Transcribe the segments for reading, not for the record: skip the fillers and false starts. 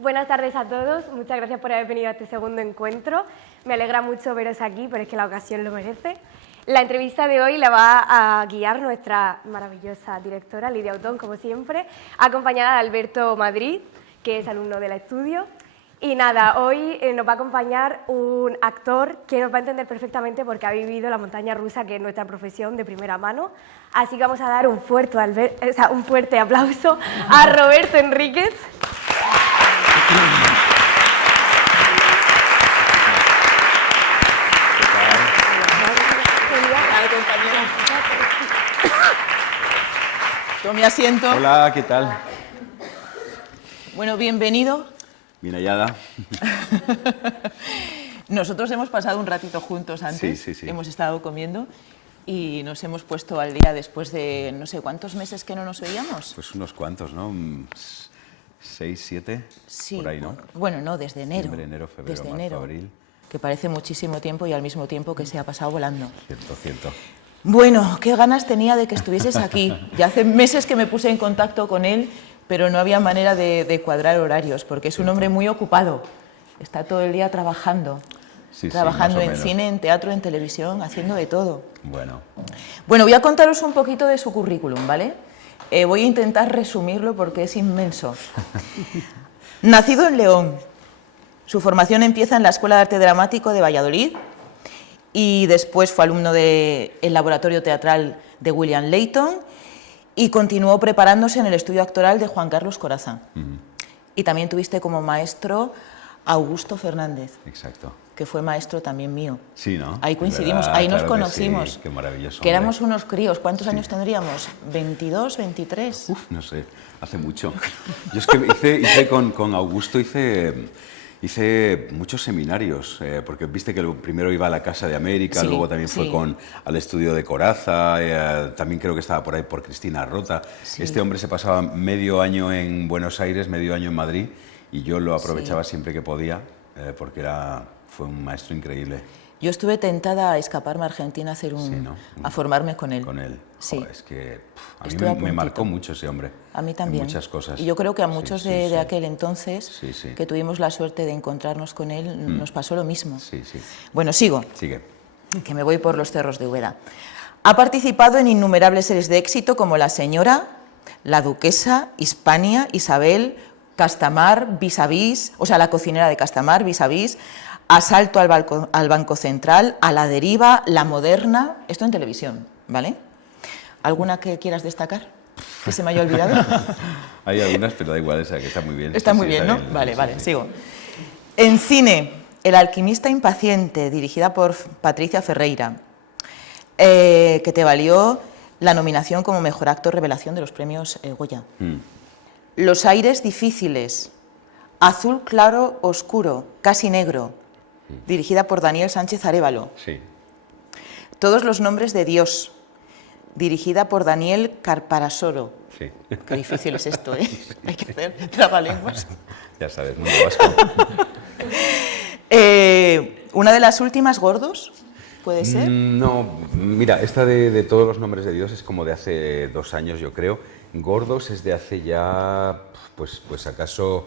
Buenas tardes a todos, muchas gracias por haber venido a este segundo encuentro. Me alegra mucho veros aquí, pero es que la ocasión lo merece. La entrevista de hoy la va a guiar nuestra maravillosa directora, Lidia Otón, como siempre, acompañada de Alberto Madrid, que es alumno del estudio. Y nada, hoy nos va a acompañar un actor que nos va a entender perfectamente porque ha vivido la montaña rusa, que es nuestra profesión, de primera mano. Así que vamos a dar un fuerte aplauso a Roberto Enríquez. Tome asiento. Hola, ¿qué tal? Bueno, bienvenido. Bien hallada. Nosotros hemos pasado un ratito juntos antes, sí. Hemos estado comiendo y nos hemos puesto al día después de no sé cuántos meses que no nos veíamos. Pues unos cuantos, ¿no? 6, 7, Sí, por ahí, ¿no? Bueno, no, desde enero. Diciembre, enero, febrero, desde marzo, enero, abril. que parece muchísimo tiempo y al mismo tiempo que se ha pasado volando. Cierto. Bueno, qué ganas tenía de que estuvieses aquí. Ya hace meses que me puse en contacto con él, pero no había manera de cuadrar horarios, porque es un hombre muy ocupado. Está todo el día trabajando. Trabajando más o en menos. cine, en teatro, en televisión, haciendo de todo. Bueno, Bueno, voy a contaros un poquito de su currículum, ¿vale? Voy a intentar resumirlo porque es inmenso. Nacido en León, su formación empieza en la Escuela de Arte Dramático de Valladolid y después fue alumno del Laboratorio Teatral de William Layton y continuó preparándose en el estudio actoral de Juan Carlos Corazán. Y también tuviste como maestro a Augusto Fernández, exacto. que fue maestro también mío. Sí, ¿no? Ahí coincidimos, ¿Verdad? ahí nos Claro que conocimos. sí, qué maravilloso. Que éramos hombre. unos críos. ¿Cuántos años tendríamos? ¿22, 23? Uf, no sé, hace mucho. Yo es que hice con Augusto, hice muchos seminarios, porque viste que primero iba a la Casa de América, Sí, luego también fue sí. al estudio de Corazza, también creo que estaba por ahí por Cristina Rota. Sí. Este hombre se pasaba medio año en Buenos Aires, medio año en Madrid, y yo lo aprovechaba siempre que podía, porque fue un maestro increíble. Yo estuve tentada a escaparme a Argentina a formarme con él. Con él. Sí. Joder, es que a mí Estuve a me puntito. marcó mucho ese hombre. A mí también. En muchas cosas. Y yo creo que a muchos de sí. aquel entonces, Sí. que tuvimos la suerte de encontrarnos con él, nos pasó lo mismo. Sí. Bueno, sigo, Sigue. que me voy por los cerros de Úbeda. Ha participado en innumerables series de éxito como La Señora, La Duquesa, Hispania, Isabel, Castamar, Vis a Vis, o sea, La Cocinera de Castamar, Vis a Vis, Asalto al Banco Central, A la Deriva, La Moderna, esto en televisión, ¿vale? ¿Alguna que quieras destacar? ¿Que se me haya olvidado? Hay algunas, pero da igual, esa que está muy bien. Está Sí, muy bien, ¿no? bien. Vale, Sí. sigo. En cine, El alquimista impaciente, dirigida por Patricia Ferreira, que te valió la nominación como mejor actor revelación de los premios Goya. Los aires difíciles, Azul claro oscuro, casi negro, dirigida por Daniel Sánchez Arévalo. Sí. Todos los nombres de Dios, dirigida por Daniel Carparasoro. Sí. Qué difícil es esto, ¿eh? Hay que hacer trabalenguas. Ya sabes, mundo vasco. Una de las últimas, Gordos, ¿puede ser? No, mira, esta de todos los nombres de Dios es como de hace 2 años, yo creo. Gordos es de hace ya, pues acaso,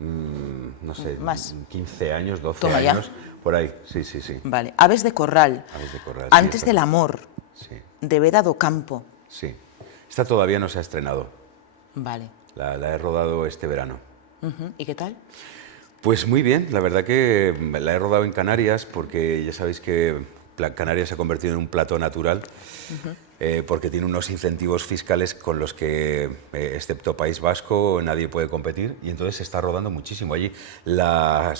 no sé, Más. 15 años, 12 Toma ya. años, por ahí. Sí. Vale, Aves de Corral, Aves de Corral, sí, Antes esta del sí. amor, Sí, de Veda do Campo. sí. Esta todavía no se ha estrenado. Vale. La he rodado este verano. ¿Y qué tal? Pues muy bien, la verdad que la he rodado en Canarias porque ya sabéis que Canarias se ha convertido en un plató natural porque tiene unos incentivos fiscales con los que, excepto País Vasco, nadie puede competir y entonces se está rodando muchísimo. Allí la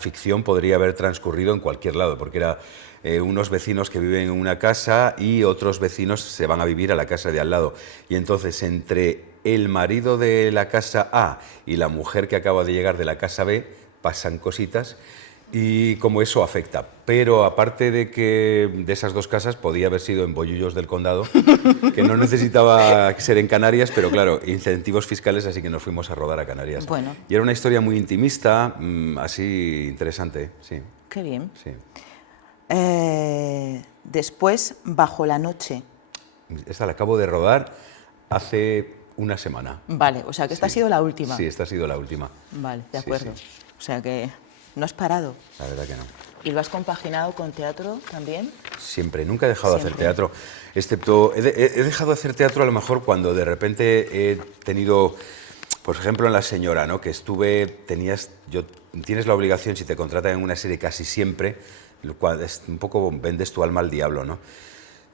ficción podría haber transcurrido en cualquier lado porque era unos vecinos que viven en una casa y otros vecinos se van a vivir a la casa de al lado. Y entonces entre el marido de la casa A y la mujer que acaba de llegar de la casa B pasan cositas y como eso afecta. Pero aparte de esas 2 casas podía haber sido en Bollullos del Condado, que no necesitaba ser en Canarias, pero claro, incentivos fiscales, así que nos fuimos a rodar a Canarias. Bueno. Y era una historia muy intimista, así interesante, sí. Qué bien. Sí. Después, Bajo la noche. Esta la acabo de rodar hace una semana. Vale, o sea que esta ha sido la última. Sí, esta ha sido la última. Vale, de Sí, acuerdo. sí. O sea que no has parado. La verdad que no. ¿Y lo has compaginado con teatro también? Siempre, nunca he dejado de hacer Siempre. teatro, excepto he dejado de hacer teatro a lo mejor cuando de repente he tenido, por ejemplo en La Señora, ¿no? Que tienes la obligación, si te contratan en una serie casi siempre, lo cual es un poco vendes tu alma al diablo, ¿no?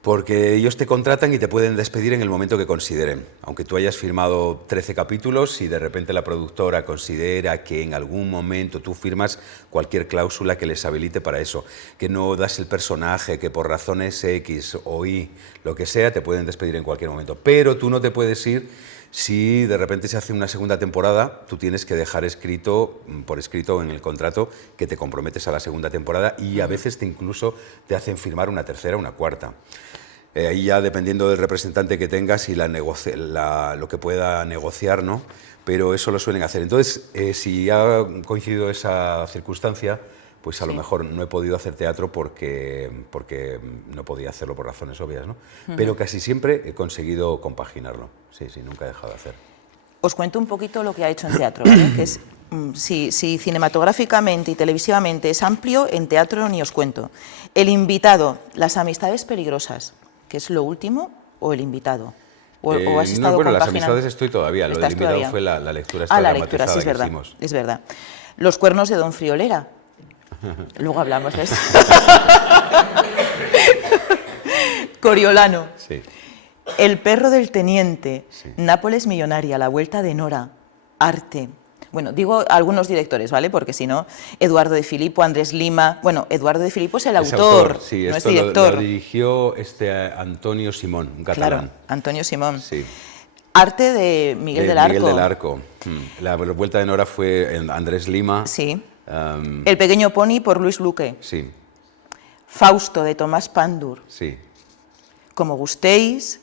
Porque ellos te contratan y te pueden despedir en el momento que consideren. Aunque tú hayas firmado 13 capítulos y de repente la productora considera que en algún momento tú firmas cualquier cláusula que les habilite para eso, que no das el personaje, que por razones X o Y, lo que sea, te pueden despedir en cualquier momento. Pero tú no te puedes ir si de repente se hace una segunda temporada, tú tienes que dejar por escrito en el contrato que te comprometes a la segunda temporada y a veces incluso te hacen firmar una tercera o una cuarta. Ahí ya dependiendo del representante que tengas y lo que pueda negociar, ¿no? Pero eso lo suelen hacer. Entonces, si ha coincidido esa circunstancia, pues a lo mejor no he podido hacer teatro porque no podía hacerlo por razones obvias, ¿no? Pero casi siempre he conseguido compaginarlo. Sí, nunca he dejado de hacer. Os cuento un poquito lo que ha hecho en teatro, ¿vale? Que es, si cinematográficamente y televisivamente es amplio, en teatro ni os cuento. El invitado, las amistades peligrosas, que es lo último, o el invitado. ¿O has estado bueno, las compaginando? amistades estoy todavía. Lo del invitado todavía? fue la lectura esta la lectura, sí, es que verdad, hicimos. es verdad. Los cuernos de Don Friolera. Luego hablamos de eso. Coriolano. Sí. El perro del teniente. Sí. Nápoles millonaria. La vuelta de Nora. Arte. Bueno, digo algunos directores, ¿vale? Porque si no, Eduardo de Filippo, Andrés Lima... Bueno, Eduardo de Filippo es el autor, Sí, no es esto director. lo dirigió Antonio Simón, un catalán. Claro, Antonio Simón. Sí. Arte de Miguel del Arco. Miguel del Arco. La vuelta de Nora fue Andrés Lima. Sí. El pequeño pony por Luis Luque. Sí, Fausto de Tomás Pandur. sí. Como gustéis.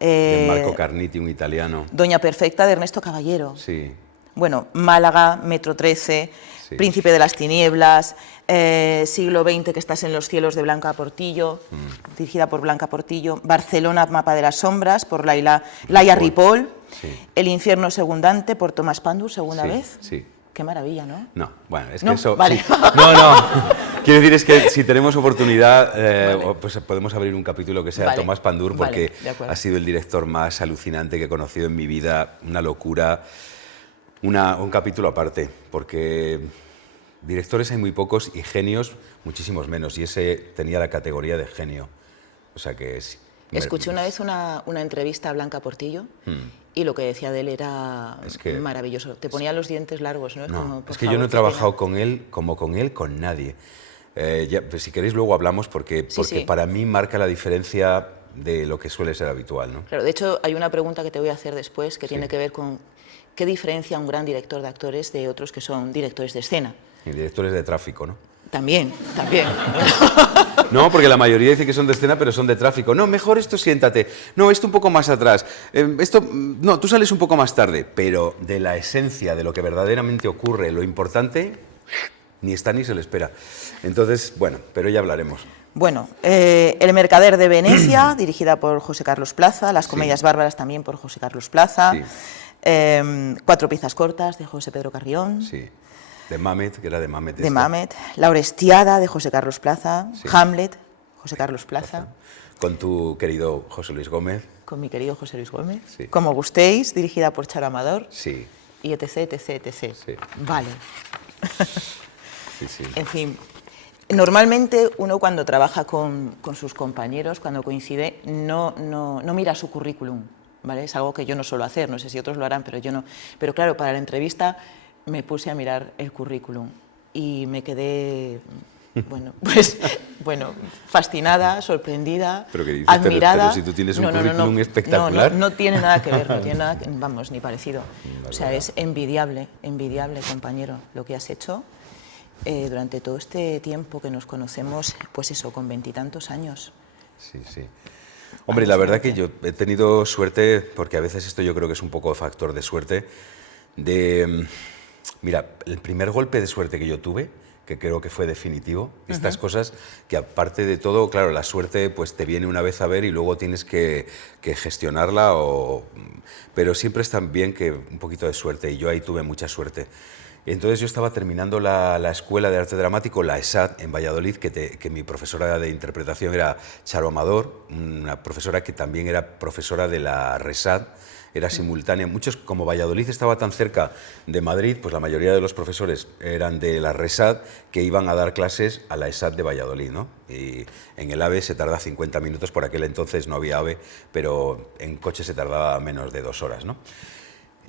De Marco Carniti, un italiano. Doña Perfecta de Ernesto Caballero. Sí. Bueno, Málaga, Metro 13, Sí. Príncipe de las Tinieblas, Siglo XX, que estás en los cielos de Blanca Portillo, dirigida por Blanca Portillo, Barcelona, Mapa de las Sombras, por Laia Ripoll, Sí. El infierno segundante, por Tomás Pandur, segunda Sí, vez. sí. Qué maravilla, ¿no? No, bueno, es ¿No? que eso... Vale. sí. No. Quiero decir, es que si tenemos oportunidad, pues podemos abrir un capítulo que sea Vale. Tomás Pandur, porque Vale, de acuerdo. ha sido el director más alucinante que he conocido en mi vida, una locura, un capítulo aparte, porque directores hay muy pocos y genios muchísimos menos, y ese tenía la categoría de genio. O sea que... Escuché una vez una entrevista a Blanca Portillo y lo que decía de él era maravilloso. Te ponía los dientes largos, ¿no? No, Como, por es que favor, yo no he qué trabajado pena. con él como con él con nadie. Pues si queréis luego hablamos porque Sí. para mí marca la diferencia de lo que suele ser habitual, ¿no? Claro, de hecho, hay una pregunta que te voy a hacer después que tiene que ver con qué diferencia un gran director de actores de otros que son directores de escena. Y directores de tráfico, ¿no? También. No, porque la mayoría dice que son de escena, pero son de tráfico. No, mejor esto siéntate. No, esto un poco más atrás. No, tú sales un poco más tarde. Pero de la esencia, de lo que verdaderamente ocurre, lo importante, ni está ni se le espera. Entonces, bueno, pero ya hablaremos. Bueno, El mercader de Venecia, dirigida por José Carlos Plaza, Las comedias bárbaras también por José Carlos Plaza, Sí. Cuatro piezas cortas de José Pedro Carrión, Sí. De Mamet, que era de Mamet. de Mamet, La Orestiada de José Carlos Plaza, Sí. Hamlet, José Carlos Plaza, Con tu querido José Luis Gómez. con mi querido José Luis Gómez, Sí. Como gustéis, dirigida por Charo Amador, Sí, y etc. Sí. Vale. sí. En fin, normalmente uno cuando trabaja con sus compañeros, cuando coincide, no mira su currículum, ¿vale? Es algo que yo no suelo hacer, no sé si otros lo harán, pero yo no. Pero claro, para la entrevista me puse a mirar el currículum y me quedé, fascinada, sorprendida, ¿Pero qué dices? admirada. Pero si tú tienes un currículum espectacular. No tiene nada que ver, no tiene nada, vamos, ni parecido. O sea, es envidiable, compañero, lo que has hecho. Durante todo este tiempo que nos conocemos, pues eso, con 20 y tantos años. Sí. Hombre, la verdad que yo he tenido suerte, porque a veces esto yo creo que es un poco factor de suerte, de Mira, el primer golpe de suerte que yo tuve, que creo que fue definitivo, estas cosas que aparte de todo, claro, la suerte pues te viene una vez a ver y luego tienes que gestionarla, pero siempre es también que un poquito de suerte, y yo ahí tuve mucha suerte. Entonces yo estaba terminando la Escuela de Arte Dramático, la ESAD, en Valladolid, que mi profesora de interpretación era Charo Amador, una profesora que también era profesora de la RESAD, era simultánea. Muchos, como Valladolid estaba tan cerca de Madrid, pues la mayoría de los profesores eran de la RESAD que iban a dar clases a la ESAD de Valladolid, ¿no? Y en el AVE se tarda 50 minutos, por aquel entonces no había AVE, pero en coche se tardaba menos de 2 horas, ¿no?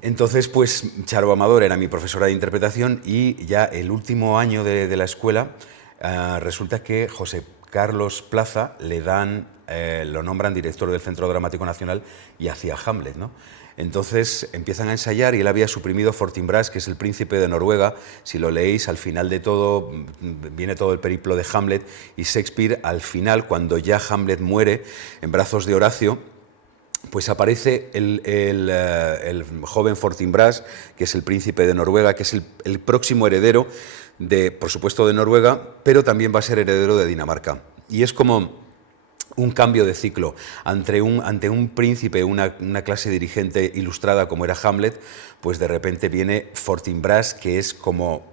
Entonces, pues Charo Amador era mi profesora de interpretación y ya el último año de la escuela resulta que José Carlos Plaza lo nombran director del Centro Dramático Nacional y hacía Hamlet, ¿no? Entonces empiezan a ensayar y él había suprimido Fortinbras, que es el príncipe de Noruega. Si lo leéis, al final de todo viene todo el periplo de Hamlet, y Shakespeare al final, cuando ya Hamlet muere en brazos de Horacio, pues aparece el joven Fortinbras, que es el príncipe de Noruega, que es el próximo heredero, por supuesto, de Noruega, pero también va a ser heredero de Dinamarca. Y es como un cambio de ciclo. Ante un príncipe, una clase dirigente ilustrada como era Hamlet, pues de repente viene Fortinbras, que es como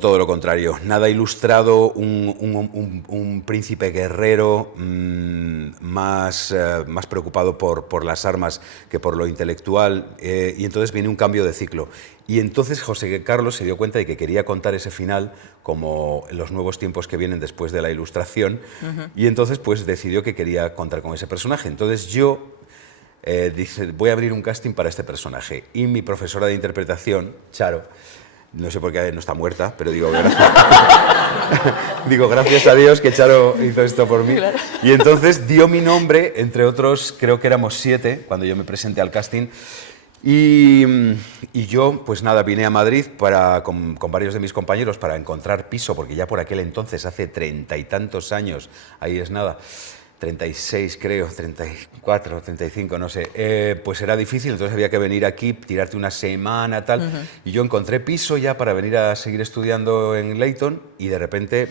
todo lo contrario, nada ilustrado, un príncipe guerrero, más preocupado por las armas que por lo intelectual, y entonces viene un cambio de ciclo. Y entonces José Carlos se dio cuenta de que quería contar ese final como los nuevos tiempos que vienen después de la Ilustración, y entonces pues decidió que quería contar con ese personaje. Entonces yo dice, voy a abrir un casting para este personaje, y mi profesora de interpretación, Charo, no sé por qué no está muerta, pero digo gracias a Dios que Charo hizo esto por mí. Claro. Y entonces dio mi nombre, entre otros, creo que éramos 7 cuando yo me presenté al casting. Y yo, pues nada, vine a Madrid con varios de mis compañeros para encontrar piso, porque ya por aquel entonces, hace 30 y tantos años, ahí es nada, 36 creo, 34, 35, no sé, pues era difícil, entonces había que venir aquí, tirarte una semana, tal, y yo encontré piso ya para venir a seguir estudiando en Leyton, y de repente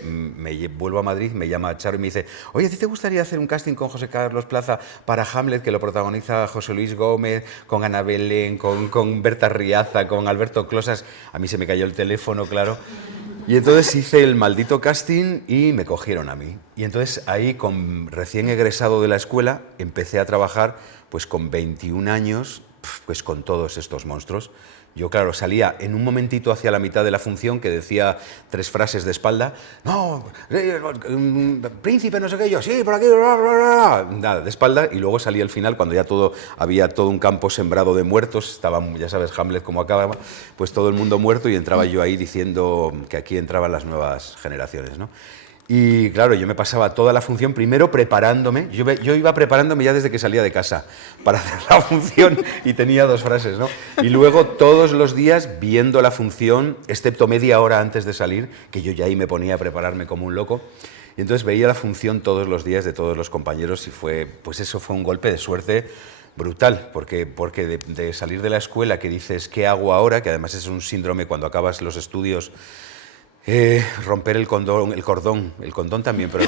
vuelvo a Madrid, me llama Charo y me dice, oye, ¿a ti te gustaría hacer un casting con José Carlos Plaza para Hamlet, que lo protagoniza José Luis Gómez, con Ana Belén, con Berta Riaza, con Alberto Closas? A mí se me cayó el teléfono, claro. Y entonces hice el maldito casting y me cogieron a mí. Y entonces ahí, recién egresado de la escuela, empecé a trabajar pues con 21 años, pues con todos estos monstruos. Yo, claro, salía en un momentito hacia la mitad de la función que decía 3 frases de espalda. No, príncipe, no sé qué, yo, sí, por aquí, bla, bla, bla. Nada, de espalda, y luego salía al final, cuando ya había todo un campo sembrado de muertos, estaba, ya sabes, Hamlet como acaba, pues todo el mundo muerto, y entraba yo ahí diciendo que aquí entraban las nuevas generaciones, ¿no? Y claro, yo me pasaba toda la función primero preparándome, yo iba preparándome ya desde que salía de casa para hacer la función, y tenía 2 frases, ¿no? Y luego todos los días viendo la función, excepto media hora antes de salir, que yo ya ahí me ponía a prepararme como un loco, y entonces veía la función todos los días de todos los compañeros, y pues eso fue un golpe de suerte brutal, porque de salir de la escuela que dices, ¿qué hago ahora?, que además es un síndrome cuando acabas los estudios. Romper el condón también, pero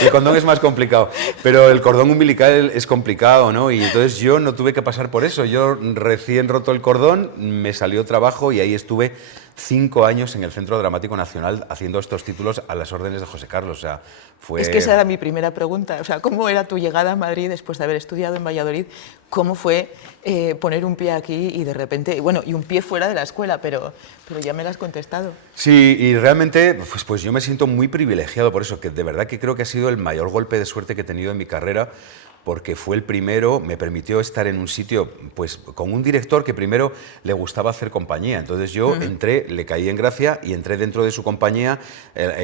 el condón es más complicado, pero el cordón umbilical es complicado, ¿no? Y entonces yo no tuve que pasar por eso, yo recién roto el cordón, me salió trabajo, y ahí estuve 5 años en el Centro Dramático Nacional haciendo estos títulos a las órdenes de José Carlos. O sea, fue... Es que esa era mi primera pregunta, o sea, ¿cómo era tu llegada a Madrid después de haber estudiado en Valladolid? ¿Cómo fue poner un pie aquí y de repente, bueno, y un pie fuera de la escuela, pero ya me lo has contestado? Sí, y realmente pues yo me siento muy privilegiado por eso, que de verdad que creo que ha sido el mayor golpe de suerte que he tenido en mi carrera, porque fue el primero, me permitió estar en un sitio pues con un director que primero le gustaba hacer compañía. Entonces yo entré, le caí en gracia y entré dentro de su compañía,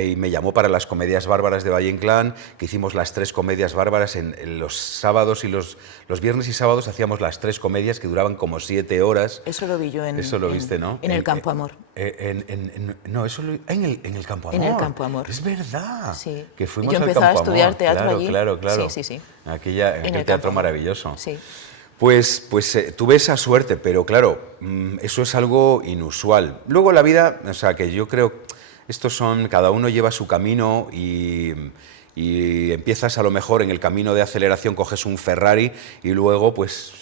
y me llamó para las comedias bárbaras de Valle Inclán, que hicimos las 3 comedias bárbaras en los sábados y los viernes y sábados hacíamos las 3 comedias que duraban como 7 horas. Eso lo vi yo Eso lo viste, ¿no? En el Campo Amor. No, eso en el Campo Amor. En el Campo Amor. Es verdad. Sí. Que fuimos yo al empezaba Campo a estudiar Amor. teatro Claro, allí. Claro. Sí. En aquel teatro maravilloso. Sí. Tuve esa suerte, pero claro, eso es algo inusual. Luego la vida, o sea, que yo creo, cada uno lleva su camino y empiezas a lo mejor en el camino de aceleración, coges un Ferrari y luego pues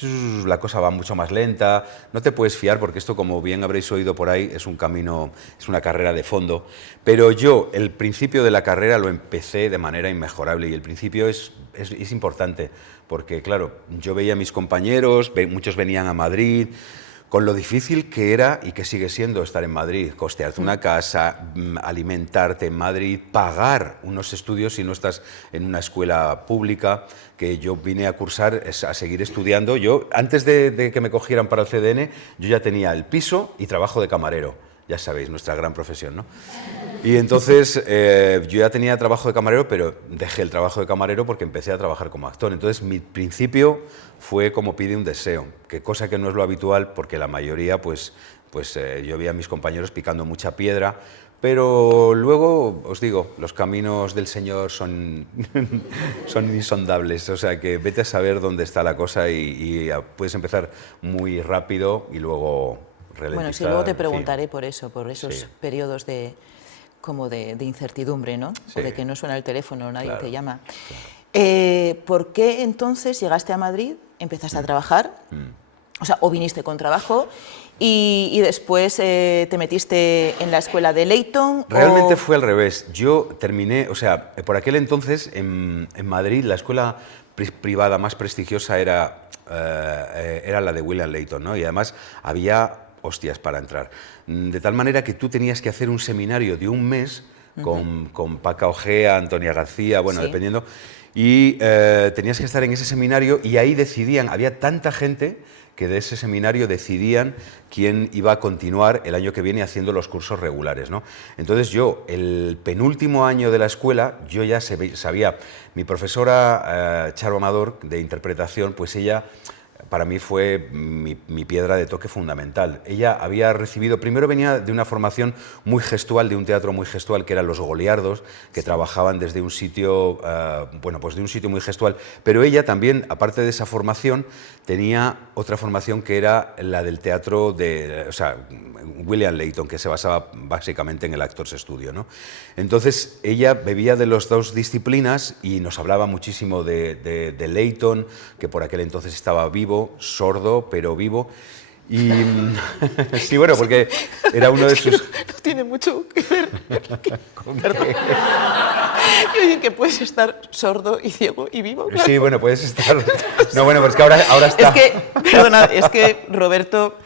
la cosa va mucho más lenta, no te puedes fiar porque esto, como bien habréis oído por ahí, es un camino, es una carrera de fondo, pero yo el principio de la carrera lo empecé de manera inmejorable y el principio es importante porque claro, yo veía a mis compañeros, muchos venían a Madrid, con lo difícil que era y que sigue siendo estar en Madrid, costearte una casa, alimentarte en Madrid, pagar unos estudios si no estás en una escuela pública, que yo vine a cursar, a seguir estudiando. Yo, antes de que me cogieran para el CDN, yo ya tenía el piso y trabajo de camarero. Ya sabéis, nuestra gran profesión, ¿no? Y entonces yo ya tenía trabajo de camarero, pero dejé el trabajo de camarero porque empecé a trabajar como actor. Entonces mi principio fue como pide un deseo, que cosa que no es lo habitual porque la mayoría, yo veía a mis compañeros picando mucha piedra, pero luego, os digo, los caminos del Señor son insondables, o sea que vete a saber dónde está la cosa y puedes empezar muy rápido y luego ralentizar. Bueno, sí, luego te preguntaré por eso, por esos sí. periodos de incertidumbre, ¿no? Sí. O de que no suena el teléfono, nadie Claro, te llama. Claro. ¿Por qué entonces llegaste a Madrid, empezaste a trabajar, o sea, o viniste con trabajo y después te metiste en la escuela de Leyton? Realmente fue al revés. Yo terminé, o sea, por aquel entonces en Madrid la escuela privada más prestigiosa era la de William Leyton, ¿no? Y además había hostias para entrar. De tal manera que tú tenías que hacer un seminario de un mes con Paca Ojea, Antonia García, bueno, sí, dependiendo, y tenías que estar en ese seminario y ahí decidían, había tanta gente que de ese seminario decidían quién iba a continuar el año que viene haciendo los cursos regulares, ¿no? Entonces yo, el penúltimo año de la escuela, yo ya sabía, mi profesora Charo Amador, de interpretación, pues ella para mí fue mi piedra de toque fundamental. Ella había recibido, primero venía de una formación muy gestual, de un teatro muy gestual, que eran los Goliardos, que trabajaban desde un sitio, de un sitio muy gestual, pero ella también, aparte de esa formación, tenía otra formación que era la del teatro de, William Leyton, que se basaba básicamente en el Actors Studio, ¿no? Entonces, ella bebía de las dos disciplinas y nos hablaba muchísimo de Leyton, que por aquel entonces estaba vivo, sordo, pero vivo. Y sí, bueno, porque era uno de sus... No tiene mucho que ver. Perdón. Yo digo que puedes estar sordo y ciego y vivo. Claro. Sí, bueno, puedes estar... No, bueno, pues que ahora está... Es que Roberto...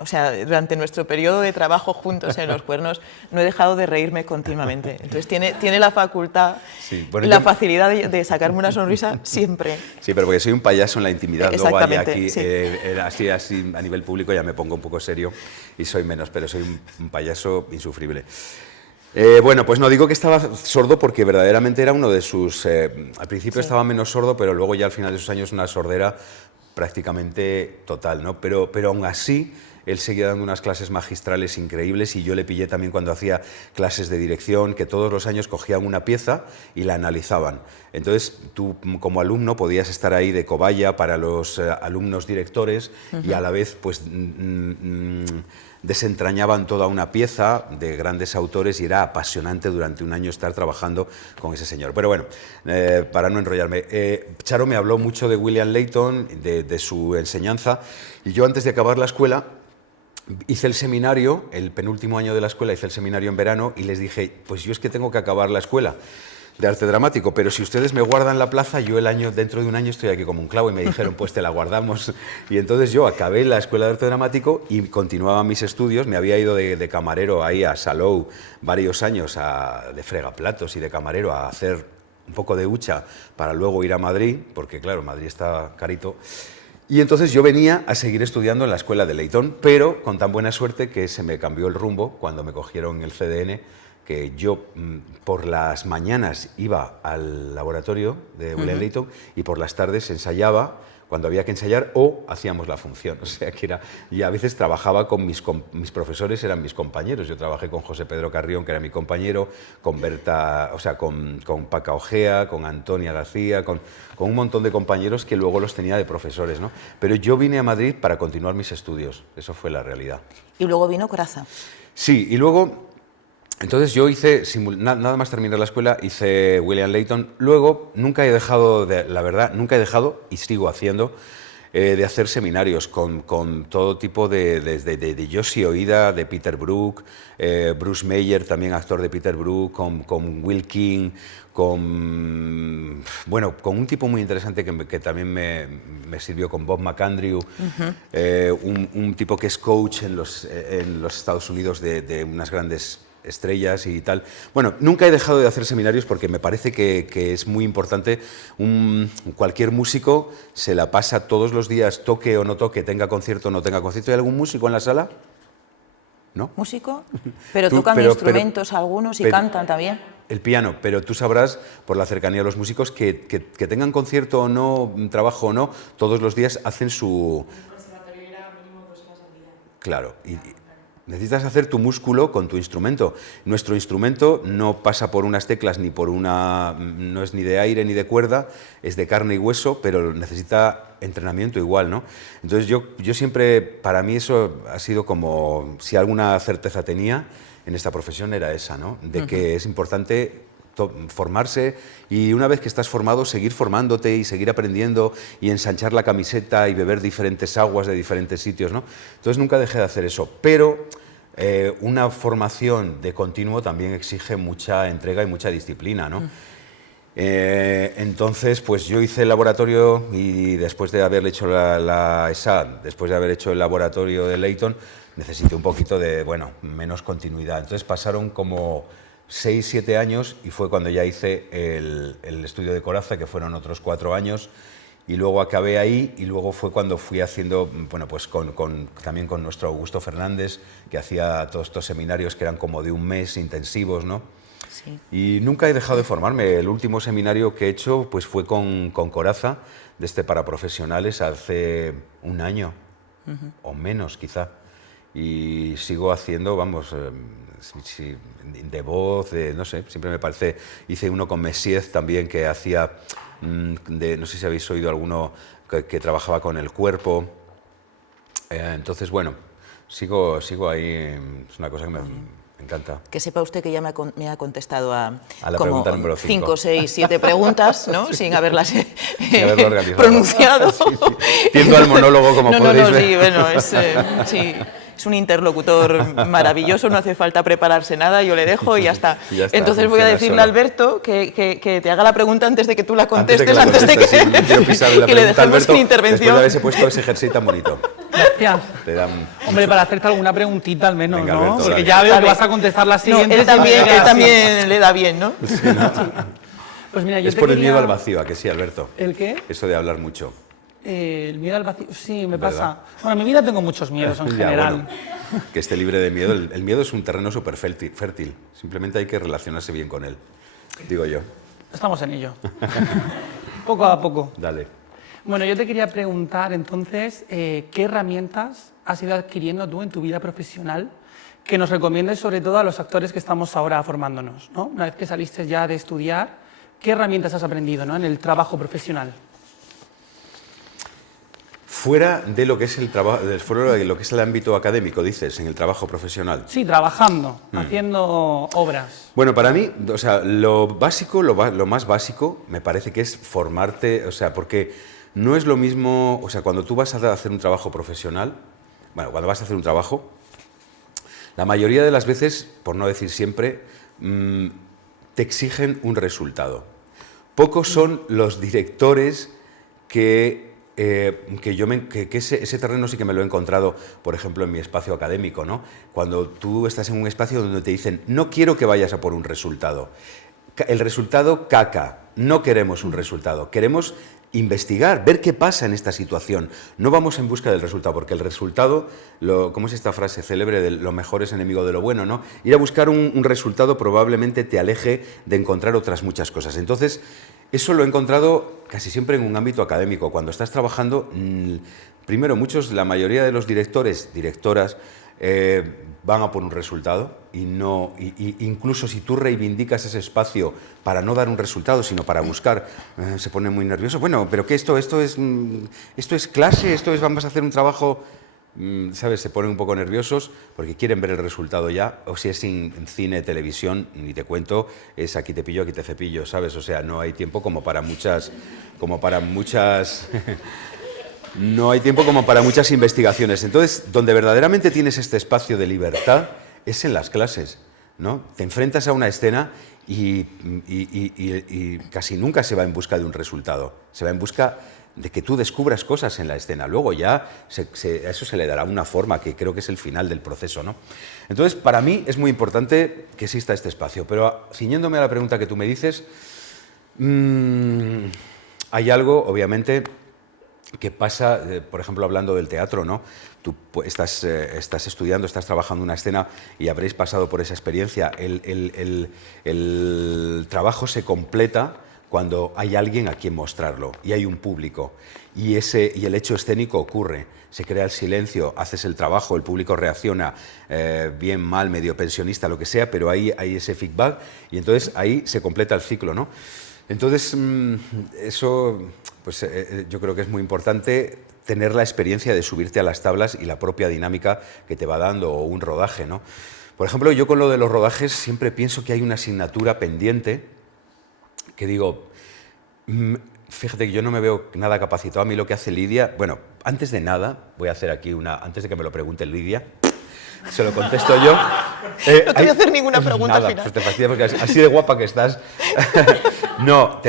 O sea, durante nuestro periodo de trabajo juntos en Los Cuernos no he dejado de reírme continuamente. Entonces tiene la facultad y la facilidad de sacarme una sonrisa siempre. Sí, pero porque soy un payaso en la intimidad. Luego aquí, sí. así a nivel público ya me pongo un poco serio y soy menos, pero soy un payaso insufrible. Bueno, pues no digo que estaba sordo porque verdaderamente era uno de sus... al principio estaba menos sordo, pero luego ya al final de sus años una sordera prácticamente total, ¿no? Pero aún así... Él seguía dando unas clases magistrales increíbles y yo le pillé también cuando hacía clases de dirección, que todos los años cogían una pieza y la analizaban. Entonces tú como alumno podías estar ahí de cobaya para los alumnos directores y a la vez pues desentrañaban toda una pieza de grandes autores y era apasionante durante un año estar trabajando con ese señor. Pero bueno, para no enrollarme, Charo me habló mucho de William Leyton, de su enseñanza, y yo antes de acabar la escuela hice el seminario, el penúltimo año de la escuela hice el seminario en verano y les dije, pues yo es que tengo que acabar la escuela de arte dramático, pero si ustedes me guardan la plaza, yo dentro de un año estoy aquí como un clavo. Y me dijeron, pues te la guardamos. Y entonces yo acabé la escuela de arte dramático y continuaba mis estudios. Me había ido de camarero ahí a Salou varios años, de fregaplatos y de camarero, a hacer un poco de hucha para luego ir a Madrid, porque claro, Madrid está carito. Y entonces yo venía a seguir estudiando en la escuela de Leyton, pero con tan buena suerte que se me cambió el rumbo cuando me cogieron en el CDN, que yo por las mañanas iba al laboratorio de William Leyton y por las tardes ensayaba cuando había que ensayar, o hacíamos la función. O sea, que era... Y a veces trabajaba con mis profesores, eran mis compañeros. Yo trabajé con José Pedro Carrión, que era mi compañero, con Berta, o sea, con Paca Ojea, con Antonia García, con un montón de compañeros que luego los tenía de profesores, ¿no? Pero yo vine a Madrid para continuar mis estudios. Eso fue la realidad. Y luego vino Corazza. Sí, y luego... Entonces yo hice, nada más terminar la escuela, hice William Layton. Luego nunca he dejado, la verdad, nunca he dejado, y sigo haciendo, de hacer seminarios con todo tipo de Josie Oida, de Peter Brook, Bruce Meyer, también actor de Peter Brook, con Will King, con un tipo muy interesante que también me sirvió, con Bob McAndrew, un tipo que es coach en los Estados Unidos de unas grandes estrellas y tal. Bueno, nunca he dejado de hacer seminarios porque me parece que es muy importante. Cualquier músico se la pasa todos los días, toque o no toque, tenga concierto o no tenga concierto. ¿Hay algún músico en la sala? ¿No? ¿Músico? Pero tocan instrumentos algunos y cantan también. El piano, pero tú sabrás, por la cercanía de los músicos, que tengan concierto o no, trabajo o no, todos los días hacen su... En el conservatorio era mínimo 2 horas al día. Claro, y necesitas hacer tu músculo con tu instrumento. Nuestro instrumento no pasa por unas teclas ni por una... no es ni de aire ni de cuerda, es de carne y hueso, pero necesita entrenamiento igual, ¿no? Entonces yo siempre, para mí eso ha sido como, si alguna certeza tenía en esta profesión era esa, ¿no? De que es importante formarse, y una vez que estás formado, seguir formándote y seguir aprendiendo y ensanchar la camiseta y beber diferentes aguas de diferentes sitios, ¿no? Entonces nunca dejé de hacer eso, pero una formación de continuo también exige mucha entrega y mucha disciplina, ¿no? Entonces, pues yo hice el laboratorio, y después de haber hecho la ESA, después de haber hecho el laboratorio de Layton, necesité un poquito de, menos continuidad. Entonces pasaron como 6, 7 años, y fue cuando ya hice el estudio de Corazza, que fueron otros 4 años, y luego acabé ahí, y luego fue cuando fui haciendo, pues también con nuestro Augusto Fernández, que hacía todos estos seminarios que eran como de un mes intensivos, ¿no? Sí. Y nunca he dejado de formarme. El último seminario que he hecho pues fue con Corazza, para profesionales, hace 1 año, o menos quizá, y sigo haciendo, de voz, no sé, siempre me parece. Hice uno con Messiez también, que hacía, no sé si habéis oído alguno, que trabajaba con el cuerpo. Entonces, sigo ahí, es una cosa que me encanta. Que sepa usted que ya me ha contestado a la como pregunta número 5, 6, 7 preguntas, ¿no? Sin haberlas pronunciado. Sí. Tiendo al monólogo, como podéis ver. Sí, bueno, es un interlocutor maravilloso, no hace falta prepararse nada, yo le dejo y ya está. Entonces voy a decirle a Alberto que te haga la pregunta antes de que tú la contestes, antes de que le dejemos su intervención. Después de haberse puesto ese jersey tan bonito. Gracias. Hombre, para hacerte alguna preguntita al menos, venga, ¿no? Alberto, porque ya veo que vas a contestar las siguientes. Él también le da bien, ¿no? Sí, no. Pues mira, yo es por el miedo al vacío, ¿a que sí, Alberto? ¿El qué? Eso de hablar mucho. El miedo al vacío, sí, me pasa. Bueno, en mi vida tengo muchos miedos en general. Que esté libre de miedo. El miedo es un terreno súper fértil. Simplemente hay que relacionarse bien con él, digo yo. Estamos en ello. Poco a poco. Dale. Bueno, yo te quería preguntar entonces, ¿qué herramientas has ido adquiriendo tú en tu vida profesional que nos recomiendes sobre todo a los actores que estamos ahora formándonos, ¿no? Una vez que saliste ya de estudiar, ¿qué herramientas has aprendido, ¿no?, en el trabajo profesional? Fuera de lo que es el trabajo, fuera de lo que es el ámbito académico, dices, en el trabajo profesional. Sí, trabajando, haciendo obras. Bueno, para mí, o sea, lo básico, lo más básico, me parece que es formarte, o sea, porque no es lo mismo, o sea, cuando tú vas a hacer un trabajo profesional, cuando vas a hacer un trabajo, la mayoría de las veces, por no decir siempre, te exigen un resultado. Pocos son los directores que ese terreno sí que me lo he encontrado, por ejemplo, en mi espacio académico, ¿no? Cuando tú estás en un espacio donde te dicen, no quiero que vayas a por un resultado. El resultado caca, no queremos un resultado, queremos investigar, ver qué pasa en esta situación. No vamos en busca del resultado, porque el resultado, ¿cómo es esta frase célebre de lo mejor es enemigo de lo bueno, ¿no? Ir a buscar un resultado probablemente te aleje de encontrar otras muchas cosas. Entonces, Eso lo he encontrado casi siempre en un ámbito académico. Cuando estás trabajando, primero, la mayoría de los directores, directoras, van a por un resultado y incluso si tú reivindicas ese espacio para no dar un resultado, sino para buscar, se pone muy nervioso. Bueno, pero que esto es clase, vamos a hacer un trabajo, ¿sabes? Se ponen un poco nerviosos porque quieren ver el resultado ya, o si es en cine, televisión, ni te cuento, es aquí te pillo, aquí te cepillo, ¿sabes? O sea, no hay tiempo como para muchas no hay tiempo como para muchas investigaciones. Entonces, donde verdaderamente tienes este espacio de libertad es en las clases, ¿no? Te enfrentas a una escena y casi nunca se va en busca de un resultado, se va en busca de que tú descubras cosas en la escena. Luego ya a eso se le dará una forma, que creo que es el final del proceso, ¿no? Entonces, para mí es muy importante que exista este espacio, pero ciñéndome a la pregunta que tú me dices, hay algo, obviamente, que pasa, por ejemplo, hablando del teatro, ¿no? Tú estás estudiando, estás trabajando una escena y habréis pasado por esa experiencia. El trabajo se completa cuando hay alguien a quien mostrarlo y hay un público. Y el hecho escénico ocurre, se crea el silencio, haces el trabajo, el público reacciona, bien, mal, medio pensionista, lo que sea, pero hay ese feedback y entonces ahí se completa el ciclo, ¿no? Entonces, eso, pues yo creo que es muy importante tener la experiencia de subirte a las tablas y la propia dinámica que te va dando, o un rodaje, ¿no? Por ejemplo, yo con lo de los rodajes siempre pienso que hay una asignatura pendiente que digo, fíjate que yo no me veo nada capacitado. A mí lo que hace Lidia, bueno, antes de nada, voy a hacer aquí antes de que me lo pregunte Lidia, se lo contesto yo. No te voy a hacer ninguna pregunta nada, al final. Pues te fastidia porque así de guapa que estás. No,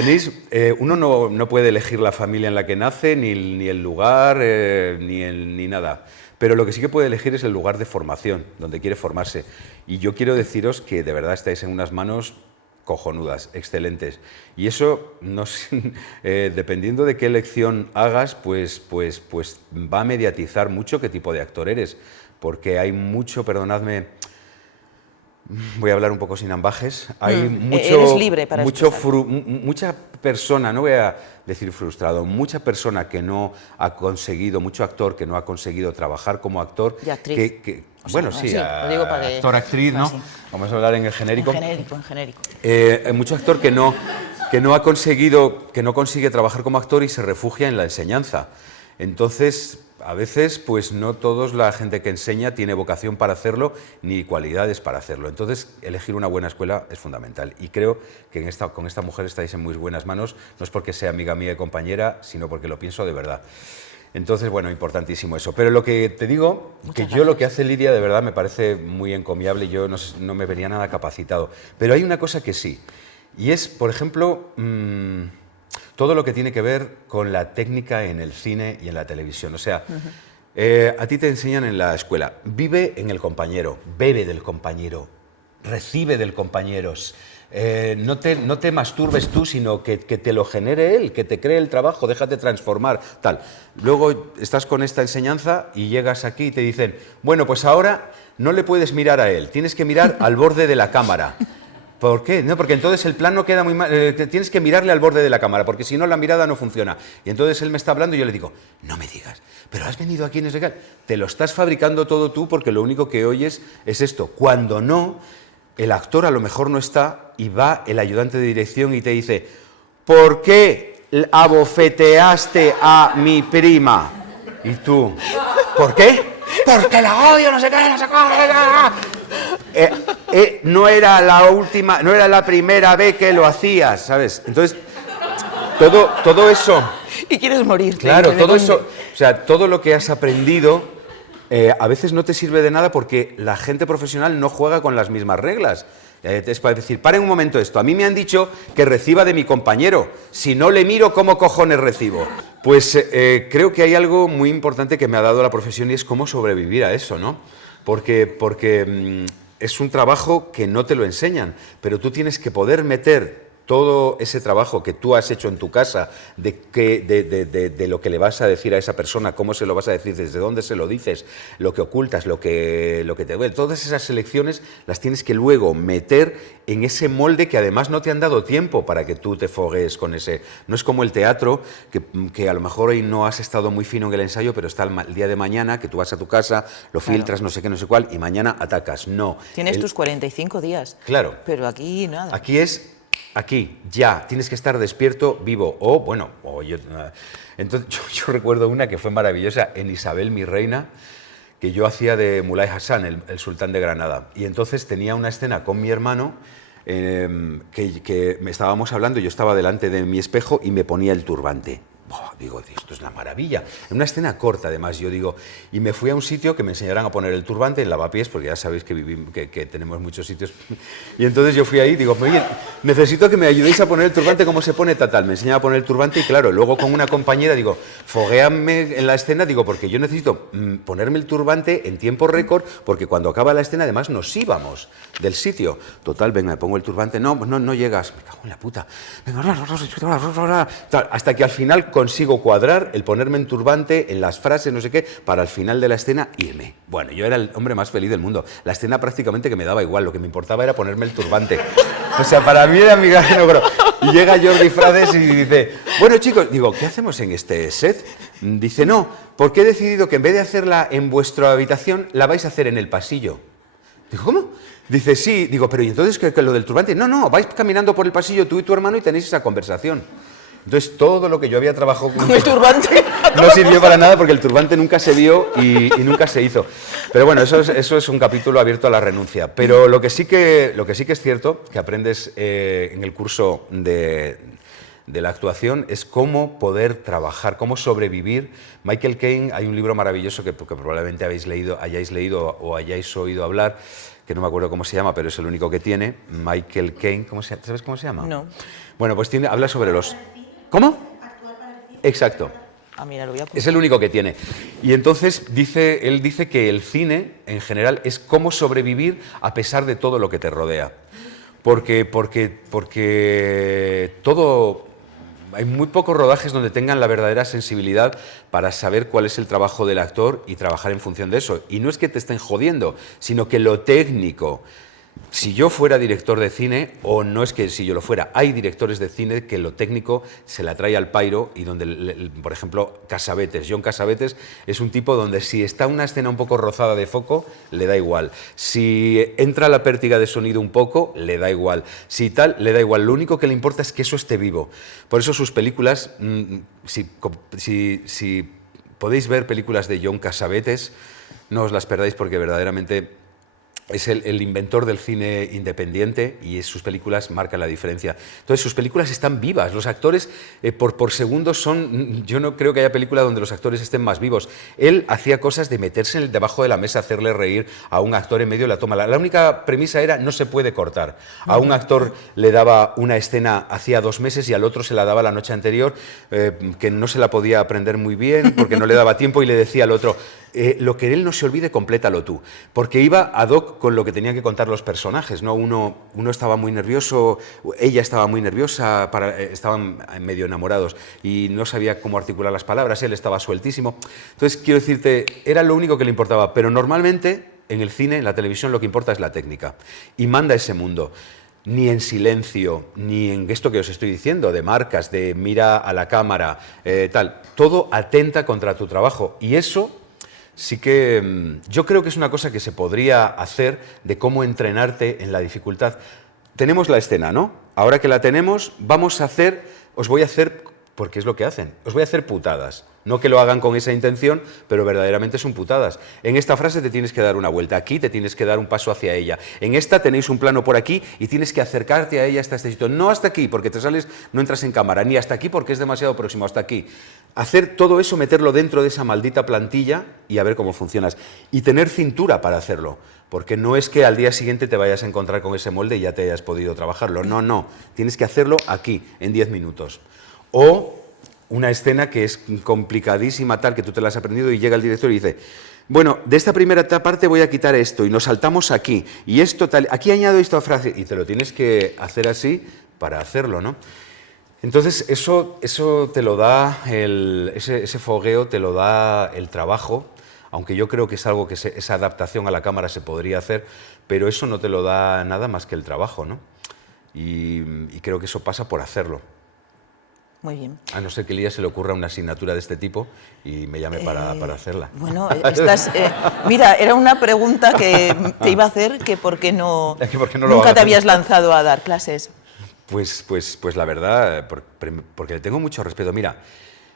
uno no puede elegir la familia en la que nace, ni el lugar, ni nada. Pero lo que sí que puede elegir es el lugar de formación, donde quiere formarse. Y yo quiero deciros que de verdad estáis en unas manos cojonudas, excelentes. Y eso, dependiendo de qué elección hagas, pues va a mediatizar mucho qué tipo de actor eres. Porque hay mucho, perdonadme, voy a hablar un poco sin ambajes, hay eres libre para mucha persona, no voy a decir frustrado, mucha persona que no ha conseguido, mucho actor que no ha conseguido trabajar como actor. Y actriz. Bueno, sí, lo digo para que... actor, actriz, ¿no? Sí. Vamos a hablar en el genérico. En genérico. Hay mucho actor que no consigue trabajar como actor y se refugia en la enseñanza. Entonces, a veces, pues no toda la gente que enseña tiene vocación para hacerlo ni cualidades para hacerlo. Entonces, elegir una buena escuela es fundamental. Y creo que con esta mujer estáis en muy buenas manos, no es porque sea amiga mía y compañera, sino porque lo pienso de verdad. Entonces, bueno, importantísimo eso. Pero lo que te digo, lo que hace Lidia de verdad me parece muy encomiable, yo no me vería nada capacitado. Pero hay una cosa que sí, y es, por ejemplo, todo lo que tiene que ver con la técnica en el cine y en la televisión. O sea, a ti te enseñan en la escuela, vive en el compañero, bebe del compañero, recibe del compañero. No te masturbes tú, sino que te lo genere él, que te cree el trabajo, déjate transformar, tal. Luego estás con esta enseñanza y llegas aquí y te dicen, bueno, pues ahora no le puedes mirar a él, tienes que mirar al borde de la cámara. ¿Por qué? No, porque entonces el plano queda muy mal, tienes que mirarle al borde de la cámara, porque si no la mirada no funciona. Y entonces él me está hablando y yo le digo, no me digas, pero has venido aquí, no sé qué. Te lo estás fabricando todo tú porque lo único que oyes es esto. Cuando no, el actor a lo mejor no está y va el ayudante de dirección y te dice, ¿por qué abofeteaste a mi prima? Y tú, ¿por qué? Porque la odio, no sé qué, no sé qué. No era la primera vez que lo hacías, ¿sabes? Entonces, todo eso... Y quieres morir. Claro, todo eso, o sea, todo lo que has aprendido a veces no te sirve de nada porque la gente profesional no juega con las mismas reglas. Es para decir, paren un momento esto, a mí me han dicho que reciba de mi compañero, si no le miro, ¿cómo cojones recibo? Pues creo que hay algo muy importante que me ha dado la profesión y es cómo sobrevivir a eso, ¿no? Porque es un trabajo que no te lo enseñan, pero tú tienes que poder meter todo ese trabajo que tú has hecho en tu casa, de lo que le vas a decir a esa persona, cómo se lo vas a decir, desde dónde se lo dices, lo que ocultas, lo que te duele, todas esas selecciones las tienes que luego meter en ese molde que además no te han dado tiempo para que tú te foguees con ese. No es como el teatro, que a lo mejor hoy no has estado muy fino en el ensayo, pero está el día de mañana, que tú vas a tu casa, lo filtras, no sé qué, no sé cuál, y mañana atacas. No. Tienes tus 45 días. Claro. Pero aquí nada. Aquí es... Aquí, ya, tienes que estar despierto, vivo, entonces yo recuerdo una que fue maravillosa en Isabel, mi reina, que yo hacía de Mulay Hassan, el sultán de Granada, y entonces tenía una escena con mi hermano que me estábamos hablando, yo estaba delante de mi espejo y me ponía el turbante. Digo, esto es una maravilla. En una escena corta, además, yo digo, y me fui a un sitio que me enseñaran a poner el turbante en Lavapiés, porque ya sabéis que tenemos muchos sitios. Y entonces yo fui ahí, digo, oye, necesito que me ayudéis a poner el turbante, ¿cómo se pone tal? Me enseñaba a poner el turbante y claro, luego con una compañera, digo, foguéame en la escena, digo, porque yo necesito ponerme el turbante en tiempo récord, porque cuando acaba la escena, además, nos íbamos del sitio. Total, venga, me pongo el turbante, no llegas, me cago en la puta. Venga, hasta que al final consigo cuadrar el ponerme en turbante, en las frases, no sé qué, para al final de la escena irme. Bueno, yo era el hombre más feliz del mundo. La escena prácticamente que me daba igual, lo que me importaba era ponerme el turbante. O sea, para mí era mi gran logro. Y llega Jordi Frades y dice, bueno chicos, digo, ¿qué hacemos en este set? Dice, no, porque he decidido que en vez de hacerla en vuestra habitación, la vais a hacer en el pasillo. Digo, ¿cómo? Dice, sí. Digo, pero ¿y entonces qué lo del turbante? No, vais caminando por el pasillo tú y tu hermano y tenéis esa conversación. Entonces, todo lo que yo había trabajado con el turbante no sirvió para nada porque el turbante nunca se vio y nunca se hizo. Pero bueno, eso es un capítulo abierto a la renuncia. Pero lo que sí que es cierto, que aprendes en el curso de la actuación, es cómo poder trabajar, cómo sobrevivir. Michael Caine, hay un libro maravilloso que probablemente hayáis leído o hayáis oído hablar, que no me acuerdo cómo se llama, pero es el único que tiene. Michael Caine, ¿sabes cómo se llama? No. Bueno, pues habla sobre los... ¿Cómo? Exacto. Ah, mira, lo voy a apuntar. Es el único que tiene. Y entonces él dice que el cine, en general, es cómo sobrevivir a pesar de todo lo que te rodea. Porque todo... Hay muy pocos rodajes donde tengan la verdadera sensibilidad para saber cuál es el trabajo del actor y trabajar en función de eso. Y no es que te estén jodiendo, sino que lo técnico... Si yo fuera director de cine, o no es que si yo lo fuera, hay directores de cine que lo técnico se la trae al pairo y donde, por ejemplo, John Cassavetes es un tipo donde si está una escena un poco rozada de foco, le da igual. Si entra la pértiga de sonido un poco, le da igual. Si tal, le da igual. Lo único que le importa es que eso esté vivo. Por eso sus películas, si podéis ver películas de John Cassavetes, no os las perdáis porque verdaderamente... Es el inventor del cine independiente y sus películas marcan la diferencia. Entonces, sus películas están vivas. Los actores por segundo son... Yo no creo que haya película donde los actores estén más vivos. Él hacía cosas de meterse debajo de la mesa, hacerle reír a un actor en medio de la toma. La única premisa era no se puede cortar. A un actor le daba una escena hacía 2 meses y al otro se la daba la noche anterior, que no se la podía aprender muy bien porque no le daba tiempo y le decía al otro... lo que él no se olvide, complétalo tú. Porque iba ad hoc con lo que tenían que contar los personajes, ¿no? Uno estaba muy nervioso, ella estaba muy nerviosa, estaban medio enamorados y no sabía cómo articular las palabras, él estaba sueltísimo. Entonces, quiero decirte, era lo único que le importaba, pero normalmente en el cine, en la televisión, lo que importa es la técnica y manda ese mundo. Ni en silencio, ni en esto que os estoy diciendo, de marcas, de mira a la cámara, tal. Todo atenta contra tu trabajo y eso... Sí que yo creo que es una cosa que se podría hacer de cómo entrenarte en la dificultad. Tenemos la escena, ¿no? Ahora que la tenemos, os voy a hacer, porque es lo que hacen, os voy a hacer putadas. No que lo hagan con esa intención, pero verdaderamente son putadas. En esta frase te tienes que dar una vuelta, aquí te tienes que dar un paso hacia ella. En esta tenéis un plano por aquí y tienes que acercarte a ella hasta este sitio. No hasta aquí, porque te sales, no entras en cámara, ni hasta aquí porque es demasiado próximo, hasta aquí. Hacer todo eso, meterlo dentro de esa maldita plantilla y a ver cómo funcionas. Y tener cintura para hacerlo, porque no es que al día siguiente te vayas a encontrar con ese molde y ya te hayas podido trabajarlo. No, tienes que hacerlo aquí, en 10 minutos. O una escena que es complicadísima, tal, que tú te la has aprendido y llega el director y dice, bueno, de esta primera parte voy a quitar esto y nos saltamos aquí, y esto tal, aquí añado esta frase, y te lo tienes que hacer así para hacerlo, ¿no? Entonces, eso te lo da, ese fogueo te lo da el trabajo, aunque yo creo que es algo que esa adaptación a la cámara se podría hacer, pero eso no te lo da nada más que el trabajo, ¿no? Y creo que eso pasa por hacerlo. Muy bien. A no ser que a Elías se le ocurra una asignatura de este tipo y me llame para hacerla. Bueno, mira, era una pregunta que te iba a hacer, que ¿por qué no, nunca te habías lanzado a dar clases? Pues la verdad, porque le tengo mucho respeto. Mira,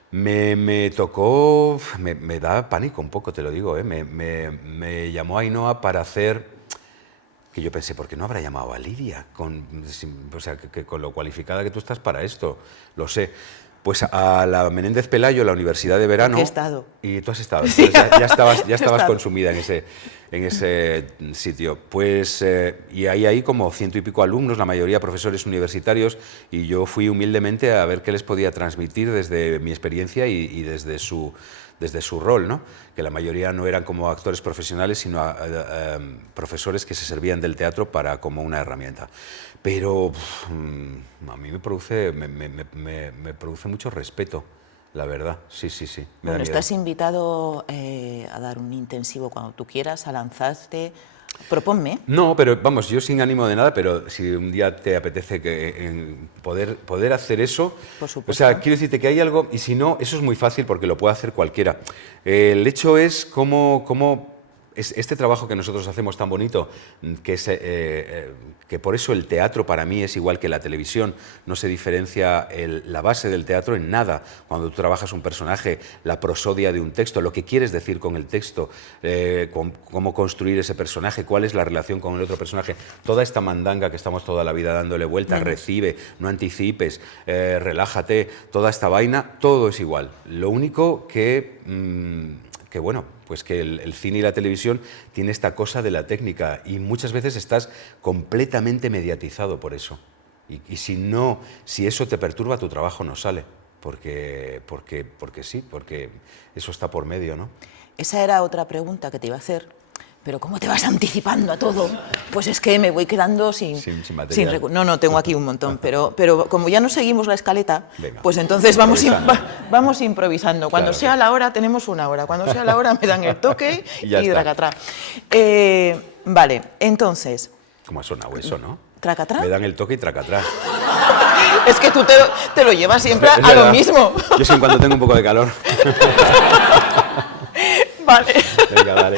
me tocó, me da pánico un poco, te lo digo, ¿eh? Me llamó Ainhoa para hacer, que yo pensé, ¿por qué no habrá llamado a Lidia? O sea, con lo cualificada que tú estás para esto, lo sé. Pues a la Menéndez Pelayo, la Universidad de Verano. He estado. Y tú has estado. Entonces ya estabas estado. consumida en ese sitio. Pues, y hay ahí como 100 y pico alumnos, la mayoría profesores universitarios, y yo fui humildemente a ver qué les podía transmitir desde mi experiencia y desde su rol, ¿no? Que la mayoría no eran como actores profesionales, sino profesores que se servían del teatro como una herramienta. Pero a mí me produce mucho respeto, la verdad, sí. Bueno, estás invitado a dar un intensivo cuando tú quieras, a lanzarte. Proponme. No, pero vamos, yo sin ánimo de nada, pero si un día te apetece poder hacer eso, por supuesto. O sea, quiero decirte que hay algo, y si no, eso es muy fácil porque lo puede hacer cualquiera. El hecho es cómo este trabajo que nosotros hacemos tan bonito, que por eso el teatro para mí es igual que la televisión, no se diferencia la base del teatro en nada. Cuando tú trabajas un personaje, la prosodia de un texto, lo que quieres decir con el texto, cómo construir ese personaje, cuál es la relación con el otro personaje, toda esta mandanga que estamos toda la vida dándole vuelta, recibe, no anticipes, relájate, toda esta vaina, todo es igual. Lo único que bueno, pues que el cine y la televisión tiene esta cosa de la técnica y muchas veces estás completamente mediatizado por eso. Y si eso te perturba, tu trabajo no sale, porque eso está por medio, ¿no? Esa era otra pregunta que te iba a hacer, pero ¿cómo te vas anticipando a todo? Pues es que me voy quedando sin material. No, tengo aquí un montón, pero como ya no seguimos la escaleta, venga, pues entonces vamos improvisando. Cuando claro, sea la hora, tenemos una hora. Cuando sea la hora, me dan el toque y tracatrá. Vale, entonces... ¿Cómo ha sonado eso, no? ¿Tracatrá? Me dan el toque y tracatrá. Es que tú te lo llevas siempre a lo mismo. Yo sí, cuando tengo un poco de calor. Vale. Venga, dale.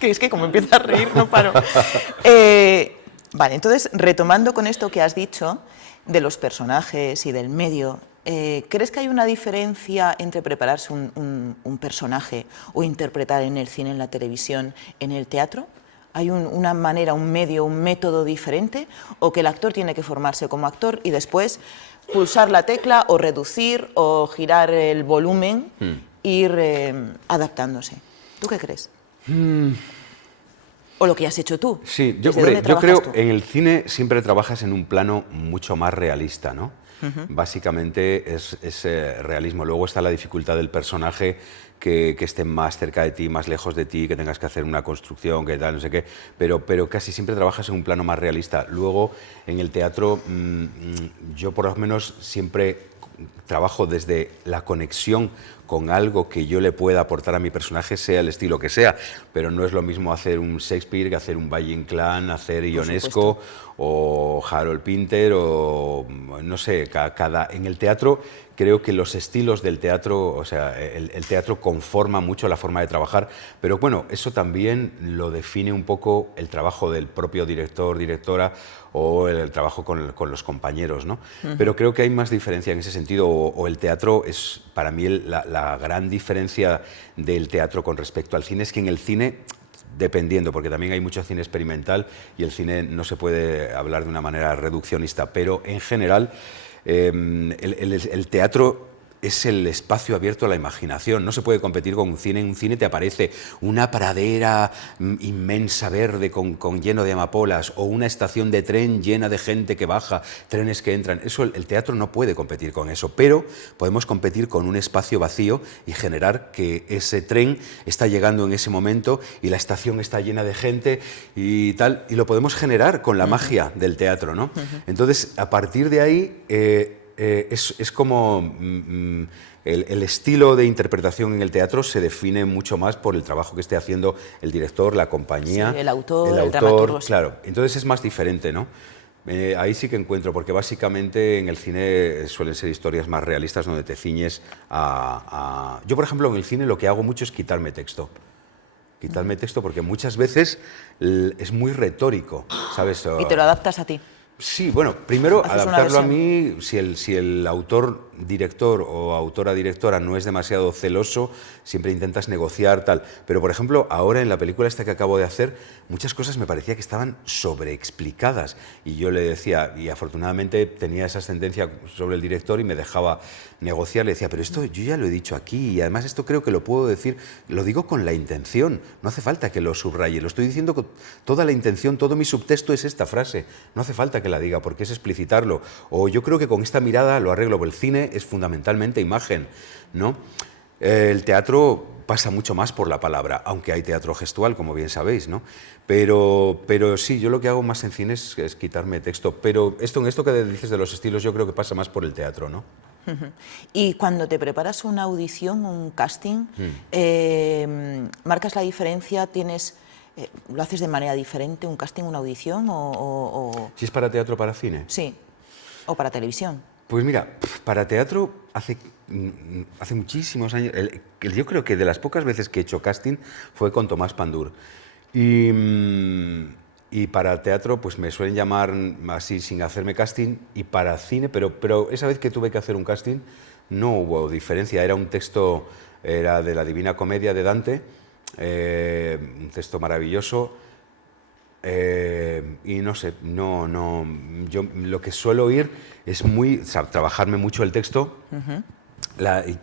Que es que como empieza a reír no paro. Vale, entonces, retomando con esto que has dicho de los personajes y del medio, ¿crees que hay una diferencia entre prepararse un personaje o interpretar en el cine, en la televisión, en el teatro? ¿Hay una manera, un medio, un método diferente? ¿O que el actor tiene que formarse como actor y después pulsar la tecla o reducir o girar el volumen, ir adaptándose? ¿Tú qué crees? ¿O lo que has hecho tú? Sí, yo creo que en el cine siempre trabajas en un plano mucho más realista, ¿no? Básicamente es realismo. Luego está la dificultad del personaje, que esté más cerca de ti, más lejos de ti, que tengas que hacer una construcción, que tal, no sé qué, pero casi siempre trabajas en un plano más realista. Luego, en el teatro, yo por lo menos siempre trabajo desde la conexión con algo que yo le pueda aportar a mi personaje, sea el estilo que sea, pero no es lo mismo hacer un Shakespeare que hacer un Valle Inclán, hacer Ionesco o Harold Pinter o no sé, en el teatro creo que los estilos del teatro, o sea, el teatro conforma mucho la forma de trabajar, pero bueno, eso también lo define un poco el trabajo del propio director, directora o el trabajo con los compañeros, ¿no? Pero creo que hay más diferencia en ese sentido, o el teatro es, para mí, la gran diferencia del teatro con respecto al cine es que en el cine, dependiendo, porque también hay mucho cine experimental y el cine no se puede hablar de una manera reduccionista, pero en general el teatro es el espacio abierto a la imaginación. No se puede competir con un cine. En un cine te aparece una pradera inmensa verde lleno de amapolas, o una estación de tren llena de gente que baja, trenes que entran. Eso, el teatro no puede competir con eso, pero podemos competir con un espacio vacío y generar que ese tren está llegando en ese momento y la estación está llena de gente y tal, y lo podemos generar con la magia del teatro, ¿no? Entonces, a partir de ahí, es como el estilo de interpretación en el teatro se define mucho más por el trabajo que esté haciendo el director, la compañía, sí, el autor, el dramaturgo. Claro, entonces es más diferente, ¿no? Ahí sí que encuentro, porque básicamente en el cine suelen ser historias más realistas donde te ciñes a... Yo, por ejemplo, en el cine lo que hago mucho es quitarme texto. Quitarme texto porque muchas veces es muy retórico, ¿sabes? Y te lo adaptas a ti. Sí, bueno, primero Haces adaptarlo a mí, si el autor-director o autora-directora no es demasiado celoso, siempre intentas negociar, tal. Pero, por ejemplo, ahora en la película esta que acabo de hacer, muchas cosas me parecía que estaban sobreexplicadas. Y yo le decía, y afortunadamente tenía esa ascendencia sobre el director y me dejaba negociar, le decía, pero esto yo ya lo he dicho aquí, y además esto creo que lo puedo decir, lo digo con la intención, no hace falta que lo subraye, lo estoy diciendo con toda la intención, todo mi subtexto es esta frase, no hace falta que la diga porque es explicitarlo, o yo creo que con esta mirada lo arreglo, porque el cine es fundamentalmente imagen, ¿no? El teatro pasa mucho más por la palabra, aunque hay teatro gestual, como bien sabéis, ¿no? Pero sí, yo lo que hago más en cine es quitarme texto, pero esto que dices de los estilos yo creo que pasa más por el teatro, ¿no? Y cuando te preparas una audición, un casting, ¿marcas la diferencia? ¿Lo haces de manera diferente, un casting, una audición? ¿Si es para teatro o para cine? Sí, o para televisión. Pues mira, para teatro hace muchísimos años, yo creo que de las pocas veces que he hecho casting fue con Tomás Pandur. Y para teatro pues me suelen llamar así sin hacerme casting, y para cine, pero esa vez que tuve que hacer un casting no hubo diferencia, era un texto, era de la Divina Comedia de Dante, un texto maravilloso, y no sé, yo lo que suelo oír es trabajarme mucho el texto,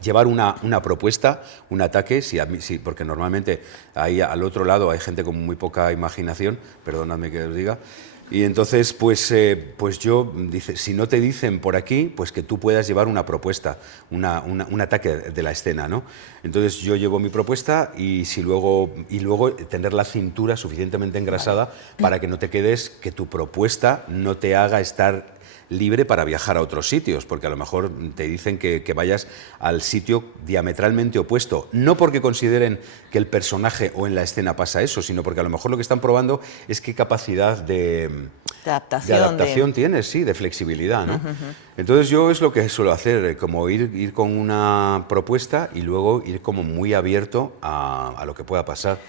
llevar una propuesta, un ataque, sí, porque normalmente ahí al otro lado hay gente con muy poca imaginación, perdonadme que os diga, y entonces pues si no te dicen por aquí, pues que tú puedas llevar una propuesta, un ataque de la escena, ¿no? Entonces yo llevo mi propuesta y luego tener la cintura suficientemente engrasada para que no te quedes, que tu propuesta no te haga estar libre para viajar a otros sitios, porque a lo mejor te dicen que vayas al sitio diametralmente opuesto, no porque consideren que el personaje o en la escena pasa eso, sino porque a lo mejor lo que están probando es qué capacidad de adaptación tienes, sí, de flexibilidad, ¿no? Entonces yo es lo que suelo hacer, como ir con una propuesta y luego ir como muy abierto a lo que pueda pasar.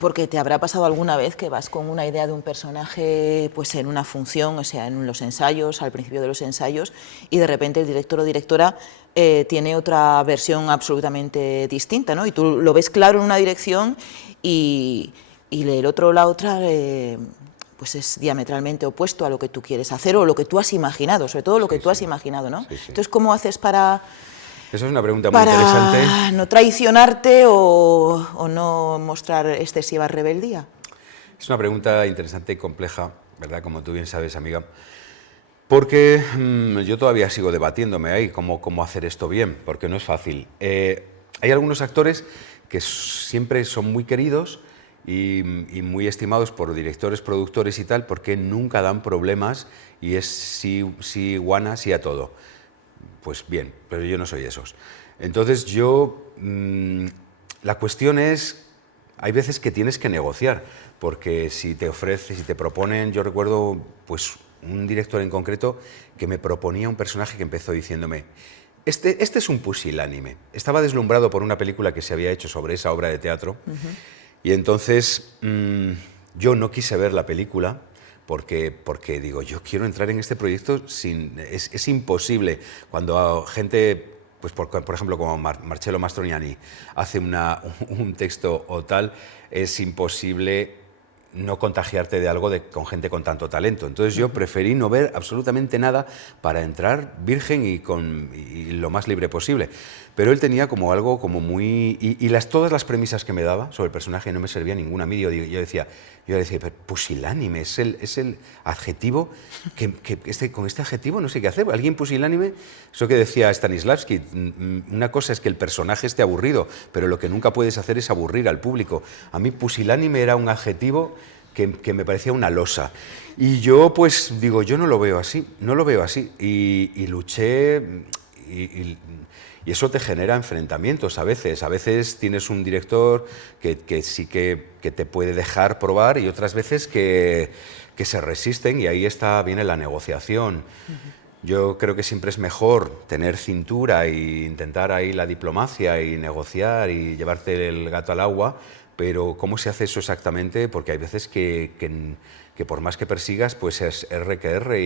Porque te habrá pasado alguna vez que vas con una idea de un personaje pues en una función, o sea, en los ensayos, al principio de los ensayos, y de repente el director o directora tiene otra versión absolutamente distinta, ¿no? Y tú lo ves claro en una dirección y el otro o la otra pues es diametralmente opuesto a lo que tú quieres hacer o lo que tú has imaginado, sobre todo lo que tú has imaginado, ¿no? Sí, sí. Entonces, ¿cómo haces para Esa es una pregunta muy interesante. no traicionarte o no mostrar excesiva rebeldía? Es una pregunta interesante y compleja, ¿verdad? Como tú bien sabes, amiga. Porque yo todavía sigo debatiéndome ahí cómo hacer esto bien, porque no es fácil. Hay algunos actores que siempre son muy queridos y muy estimados por directores, productores y tal, porque nunca dan problemas y es sí, guana, sí a todo. Pues bien, pero yo no soy de esos. Entonces la cuestión es, hay veces que tienes que negociar, porque si te proponen, yo recuerdo pues un director en concreto que me proponía un personaje que empezó diciéndome, este es un pusilánime. Estaba deslumbrado por una película que se había hecho sobre esa obra de teatro, y entonces yo no quise ver la película, porque digo, yo quiero entrar en este proyecto es imposible. Cuando gente, pues por ejemplo, como Marcello Mastroianni, hace un texto o tal, es imposible no contagiarte de algo con gente con tanto talento. Entonces yo preferí no ver absolutamente nada para entrar virgen y lo más libre posible. Pero él tenía como algo como muy... todas las premisas que me daba sobre el personaje no me servía ninguna a mí. Yo decía, pusilánime, es el adjetivo, con este adjetivo no sé qué hacer. Alguien pusilánime, eso que decía Stanislavski, una cosa es que el personaje esté aburrido, pero lo que nunca puedes hacer es aburrir al público. A mí pusilánime era un adjetivo que me parecía una losa. Y yo pues digo, yo no lo veo así, y luché y eso te genera enfrentamientos a veces tienes un director que sí que te puede dejar probar y otras veces que se resisten y ahí viene la negociación. Yo creo que siempre es mejor tener cintura e intentar ahí la diplomacia y negociar y llevarte el gato al agua, pero ¿cómo se hace eso exactamente? Porque hay veces que por más que persigas, pues es R que R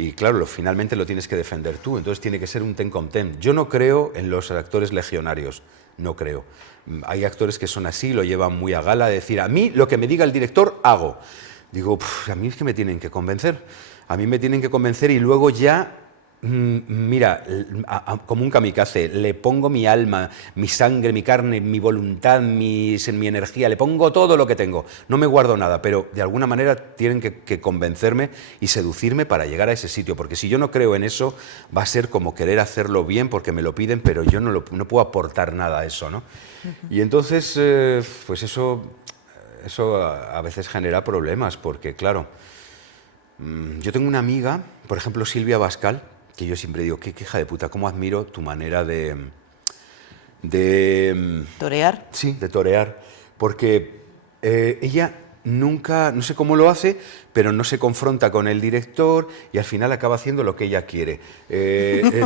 y claro, finalmente lo tienes que defender tú, entonces tiene que ser un ten con ten. Yo no creo en los actores legionarios, no creo. Hay actores que son así, lo llevan muy a gala, de decir, a mí lo que me diga el director, hago. Digo, a mí es que me tienen que convencer. A mí me tienen que convencer y luego ya, mira, como un kamikaze, le pongo mi alma, mi sangre, mi carne, mi voluntad, mi energía, le pongo todo lo que tengo. No me guardo nada, pero de alguna manera tienen que convencerme y seducirme para llegar a ese sitio, porque si yo no creo en eso, va a ser como querer hacerlo bien porque me lo piden, pero yo no puedo aportar nada a eso, ¿no? Y entonces, pues eso a veces genera problemas, porque claro, yo tengo una amiga, por ejemplo Silvia Bascal, que yo siempre digo, qué hija de puta, cómo admiro tu manera de ¿Torear? Sí, de torear, porque ella nunca, no sé cómo lo hace, pero no se confronta con el director y al final acaba haciendo lo que ella quiere.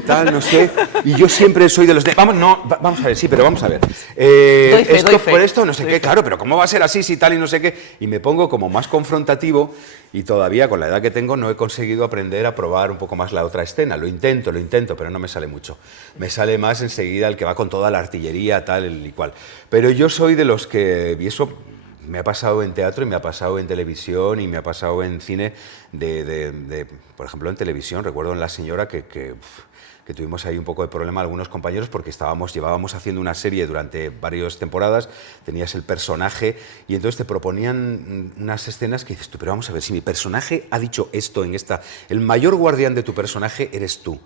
Tal, no sé, y yo siempre soy de los de, vamos a ver, sí, pero vamos a ver. Doy fe. Por esto, no sé qué, claro, pero ¿cómo va a ser así, si tal y no sé qué? Y me pongo como más confrontativo y todavía con la edad que tengo no he conseguido aprender a probar un poco más la otra escena. Lo intento, pero no me sale mucho. Me sale más enseguida el que va con toda la artillería, tal y cual. Pero yo soy de los que, y eso me ha pasado en teatro y me ha pasado en televisión y me ha pasado en cine, por ejemplo, en televisión. Recuerdo en La Señora que tuvimos ahí un poco de problema algunos compañeros porque llevábamos haciendo una serie durante varias temporadas, tenías el personaje y entonces te proponían unas escenas que dices tú, pero vamos a ver, si mi personaje ha dicho esto en esta... El mayor guardián de tu personaje eres tú,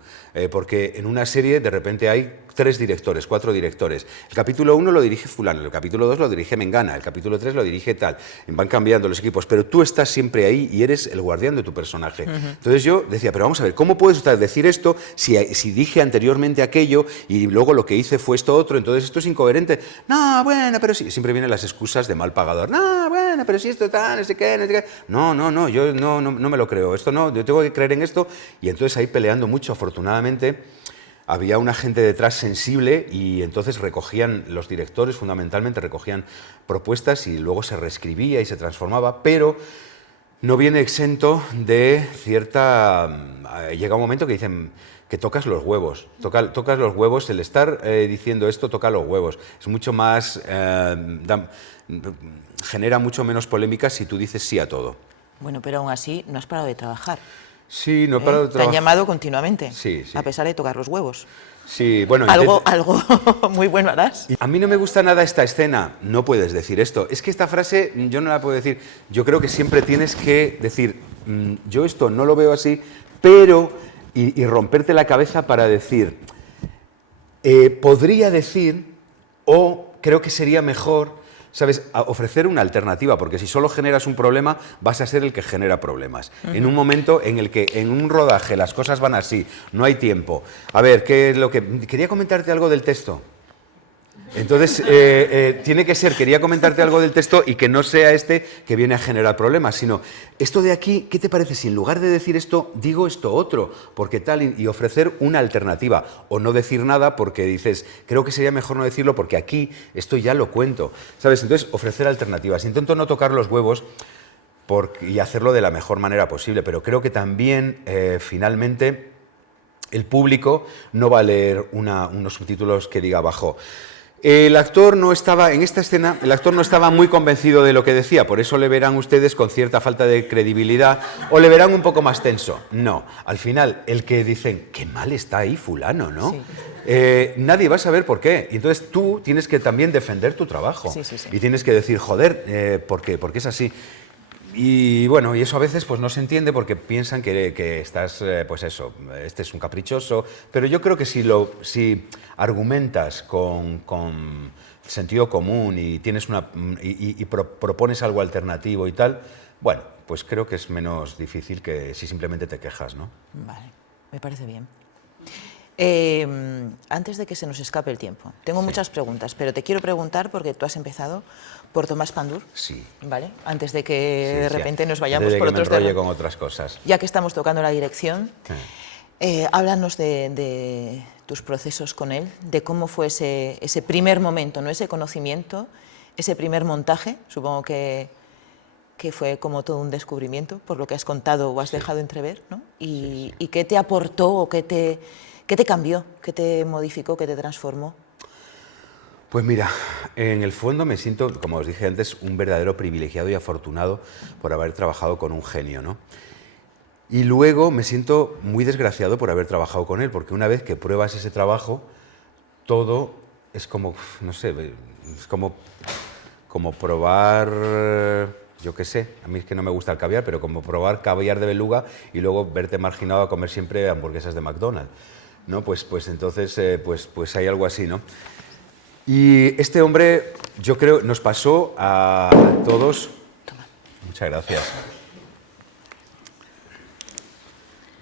porque en una serie de repente hay 3 directores, 4 directores. El capítulo 1 lo dirige fulano, el capítulo 2 lo dirige Mengana, el capítulo 3 lo dirige tal. Van cambiando los equipos, pero tú estás siempre ahí y eres el guardián de tu personaje. Entonces yo decía, pero vamos a ver, ¿cómo puedes decir esto si dije anteriormente aquello y luego lo que hice fue esto otro? Entonces esto es incoherente. No, bueno, pero sí. Siempre vienen las excusas de mal pagador. No, bueno, pero si esto tal, no sé qué. No, yo no me lo creo. Esto no, yo tengo que creer en esto. Y entonces ahí peleando mucho, afortunadamente, había una gente detrás sensible y entonces los directores fundamentalmente recogían propuestas y luego se reescribía y se transformaba, pero no viene exento de cierta... Llega un momento que dicen que tocas los huevos, tocas los huevos, el estar diciendo esto toca los huevos, es mucho más... genera mucho menos polémica si tú dices sí a todo. Bueno, pero aún así no has parado de trabajar. Sí, no he parado de trabajar. Te han llamado continuamente, sí. A pesar de tocar los huevos. Sí, bueno... Algo muy bueno harás. A mí no me gusta nada esta escena. No puedes decir esto. Es que esta frase yo no la puedo decir. Yo creo que siempre tienes que decir, yo esto no lo veo así, pero... Y romperte la cabeza para decir, podría decir, o creo que sería mejor, ¿sabes?, ofrecer una alternativa, porque si solo generas un problema, vas a ser el que genera problemas. En un momento en el que en un rodaje las cosas van así, no hay tiempo. A ver, ¿qué es lo que...? Quería comentarte algo del texto. Entonces, tiene que ser, quería comentarte algo del texto y que no sea este que viene a generar problemas, sino esto de aquí, ¿qué te parece si en lugar de decir esto, digo esto otro? Porque tal, y ofrecer una alternativa, o no decir nada porque dices, creo que sería mejor no decirlo porque aquí esto ya lo cuento, ¿sabes? Entonces, ofrecer alternativas. Intento no tocar los huevos y hacerlo de la mejor manera posible, pero creo que también, finalmente, el público no va a leer unos subtítulos que diga abajo. El actor no estaba, en esta escena, el actor no estaba muy convencido de lo que decía, por eso le verán ustedes con cierta falta de credibilidad o le verán un poco más tenso. No, al final, el que dicen, qué mal está ahí fulano, ¿no? Sí. Nadie va a saber por qué. Entonces tú tienes que también defender tu trabajo. Sí, sí, sí. Y tienes que decir, joder, ¿por qué? Porque es así. Y bueno, y eso a veces pues no se entiende porque piensan que estás, pues eso, este es un caprichoso, pero yo creo que si argumentas con sentido común y tienes propones algo alternativo y tal, bueno, pues creo que es menos difícil que si simplemente te quejas, ¿no? Vale, me parece bien. Antes de que se nos escape el tiempo, tengo muchas preguntas, pero te quiero preguntar porque tú has empezado por Tomás Pandur. Sí. ¿Vale? Antes de que Sí, de sí, repente nos antes vayamos de por que me otros enrolle temas. con otras cosas. Ya que estamos tocando la dirección, háblanos de tus procesos con él, de cómo fue ese primer momento, ¿no? Ese conocimiento, ese primer montaje, supongo que fue como todo un descubrimiento, por lo que has contado o has dejado entrever, ¿no? Y qué te aportó o qué te cambió, qué te modificó, qué te transformó. Pues mira, en el fondo me siento, como os dije antes, un verdadero privilegiado y afortunado por haber trabajado con un genio, ¿no? Y luego me siento muy desgraciado por haber trabajado con él, porque una vez que pruebas ese trabajo, todo es como, no sé, es como probar, yo qué sé, a mí es que no me gusta el caviar, pero como probar caviar de beluga y luego verte marginado a comer siempre hamburguesas de McDonald's, ¿no? Pues entonces, pues hay algo así, ¿no? Y este hombre, yo creo, nos pasó a todos... Muchas gracias.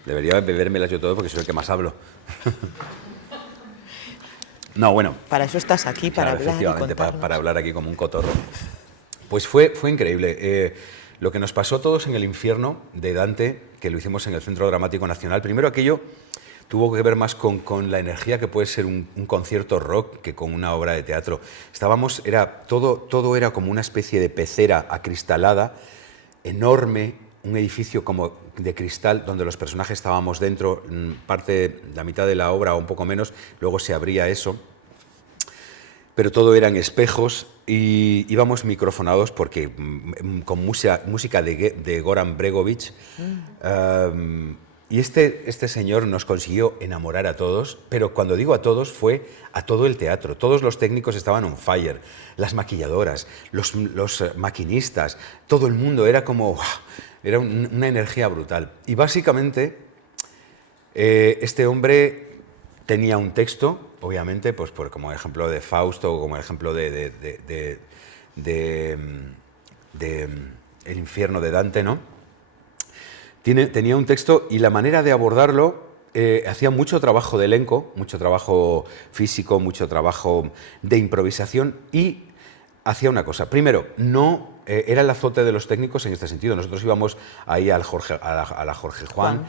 Debería bebérmelas yo todo porque soy el que más hablo. No, bueno. Para eso estás aquí, para Claro, hablar y efectivamente, contarnos. para hablar aquí como un cotorro. Pues fue increíble. Lo que nos pasó todos en el infierno de Dante, que lo hicimos en el Centro Dramático Nacional, primero aquello tuvo que ver más con la energía que puede ser un concierto rock que con una obra de teatro. Todo era como una especie de pecera acristalada, enorme, un edificio como de cristal donde los personajes estábamos dentro, la mitad de la obra o un poco menos, luego se abría eso, pero todo eran espejos y íbamos microfonados porque con música de Goran Bregovic. Y este señor nos consiguió enamorar a todos, pero cuando digo a todos fue a todo el teatro. Todos los técnicos estaban on fire, las maquilladoras, los maquinistas, todo el mundo era como... Era una energía brutal. Y básicamente este hombre tenía un texto, obviamente, pues como ejemplo de Fausto o como ejemplo de El infierno de Dante, ¿no? Tenía un texto y la manera de abordarlo hacía mucho trabajo de elenco, mucho trabajo físico, mucho trabajo de improvisación y hacía una cosa. Primero, no era el azote de los técnicos en este sentido. Nosotros íbamos ahí a la Jorge Juan.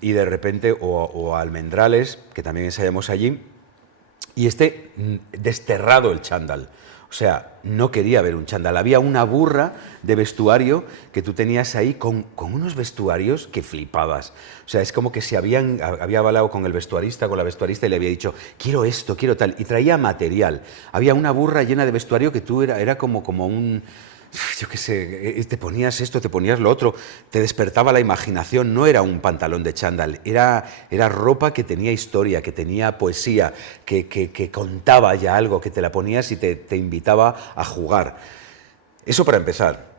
Y de repente, o a Almendrales, que también ensayamos allí, y desterrado el chándal. O sea, no quería ver un chándal. Había una burra de vestuario que tú tenías ahí con unos vestuarios que flipabas. O sea, es como que había hablado con el vestuarista, con la vestuarista y le había dicho, quiero esto, quiero tal. Y traía material. Había una burra llena de vestuario que tú era como un... Yo qué sé, te ponías esto, te ponías lo otro, te despertaba la imaginación, no era un pantalón de chándal, era ropa que tenía historia, que tenía poesía, que contaba ya algo, que te la ponías y te invitaba a jugar. Eso para empezar.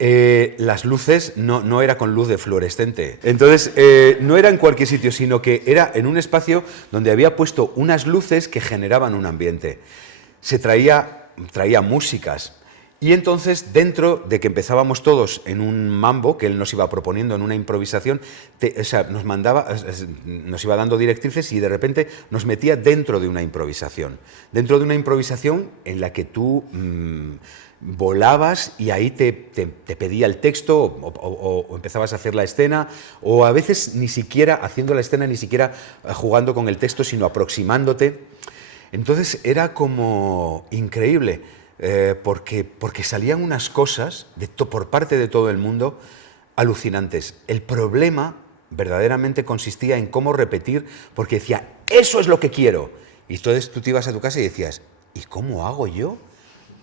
Las luces no era con luz de fluorescente, entonces no era en cualquier sitio, sino que era en un espacio donde había puesto unas luces que generaban un ambiente. Se traía músicas. Y entonces, dentro de que empezábamos todos en un mambo, que él nos iba proponiendo en una improvisación, nos iba dando directrices y de repente nos metía dentro de una improvisación. Dentro de una improvisación en la que tú volabas y ahí te pedía el texto o empezabas a hacer la escena, o a veces ni siquiera haciendo la escena, ni siquiera jugando con el texto, sino aproximándote. Entonces era como increíble. Porque salían unas cosas por parte de todo el mundo alucinantes. El problema verdaderamente consistía en cómo repetir, porque decía, eso es lo que quiero. Y entonces tú te ibas a tu casa y decías, ¿y cómo hago yo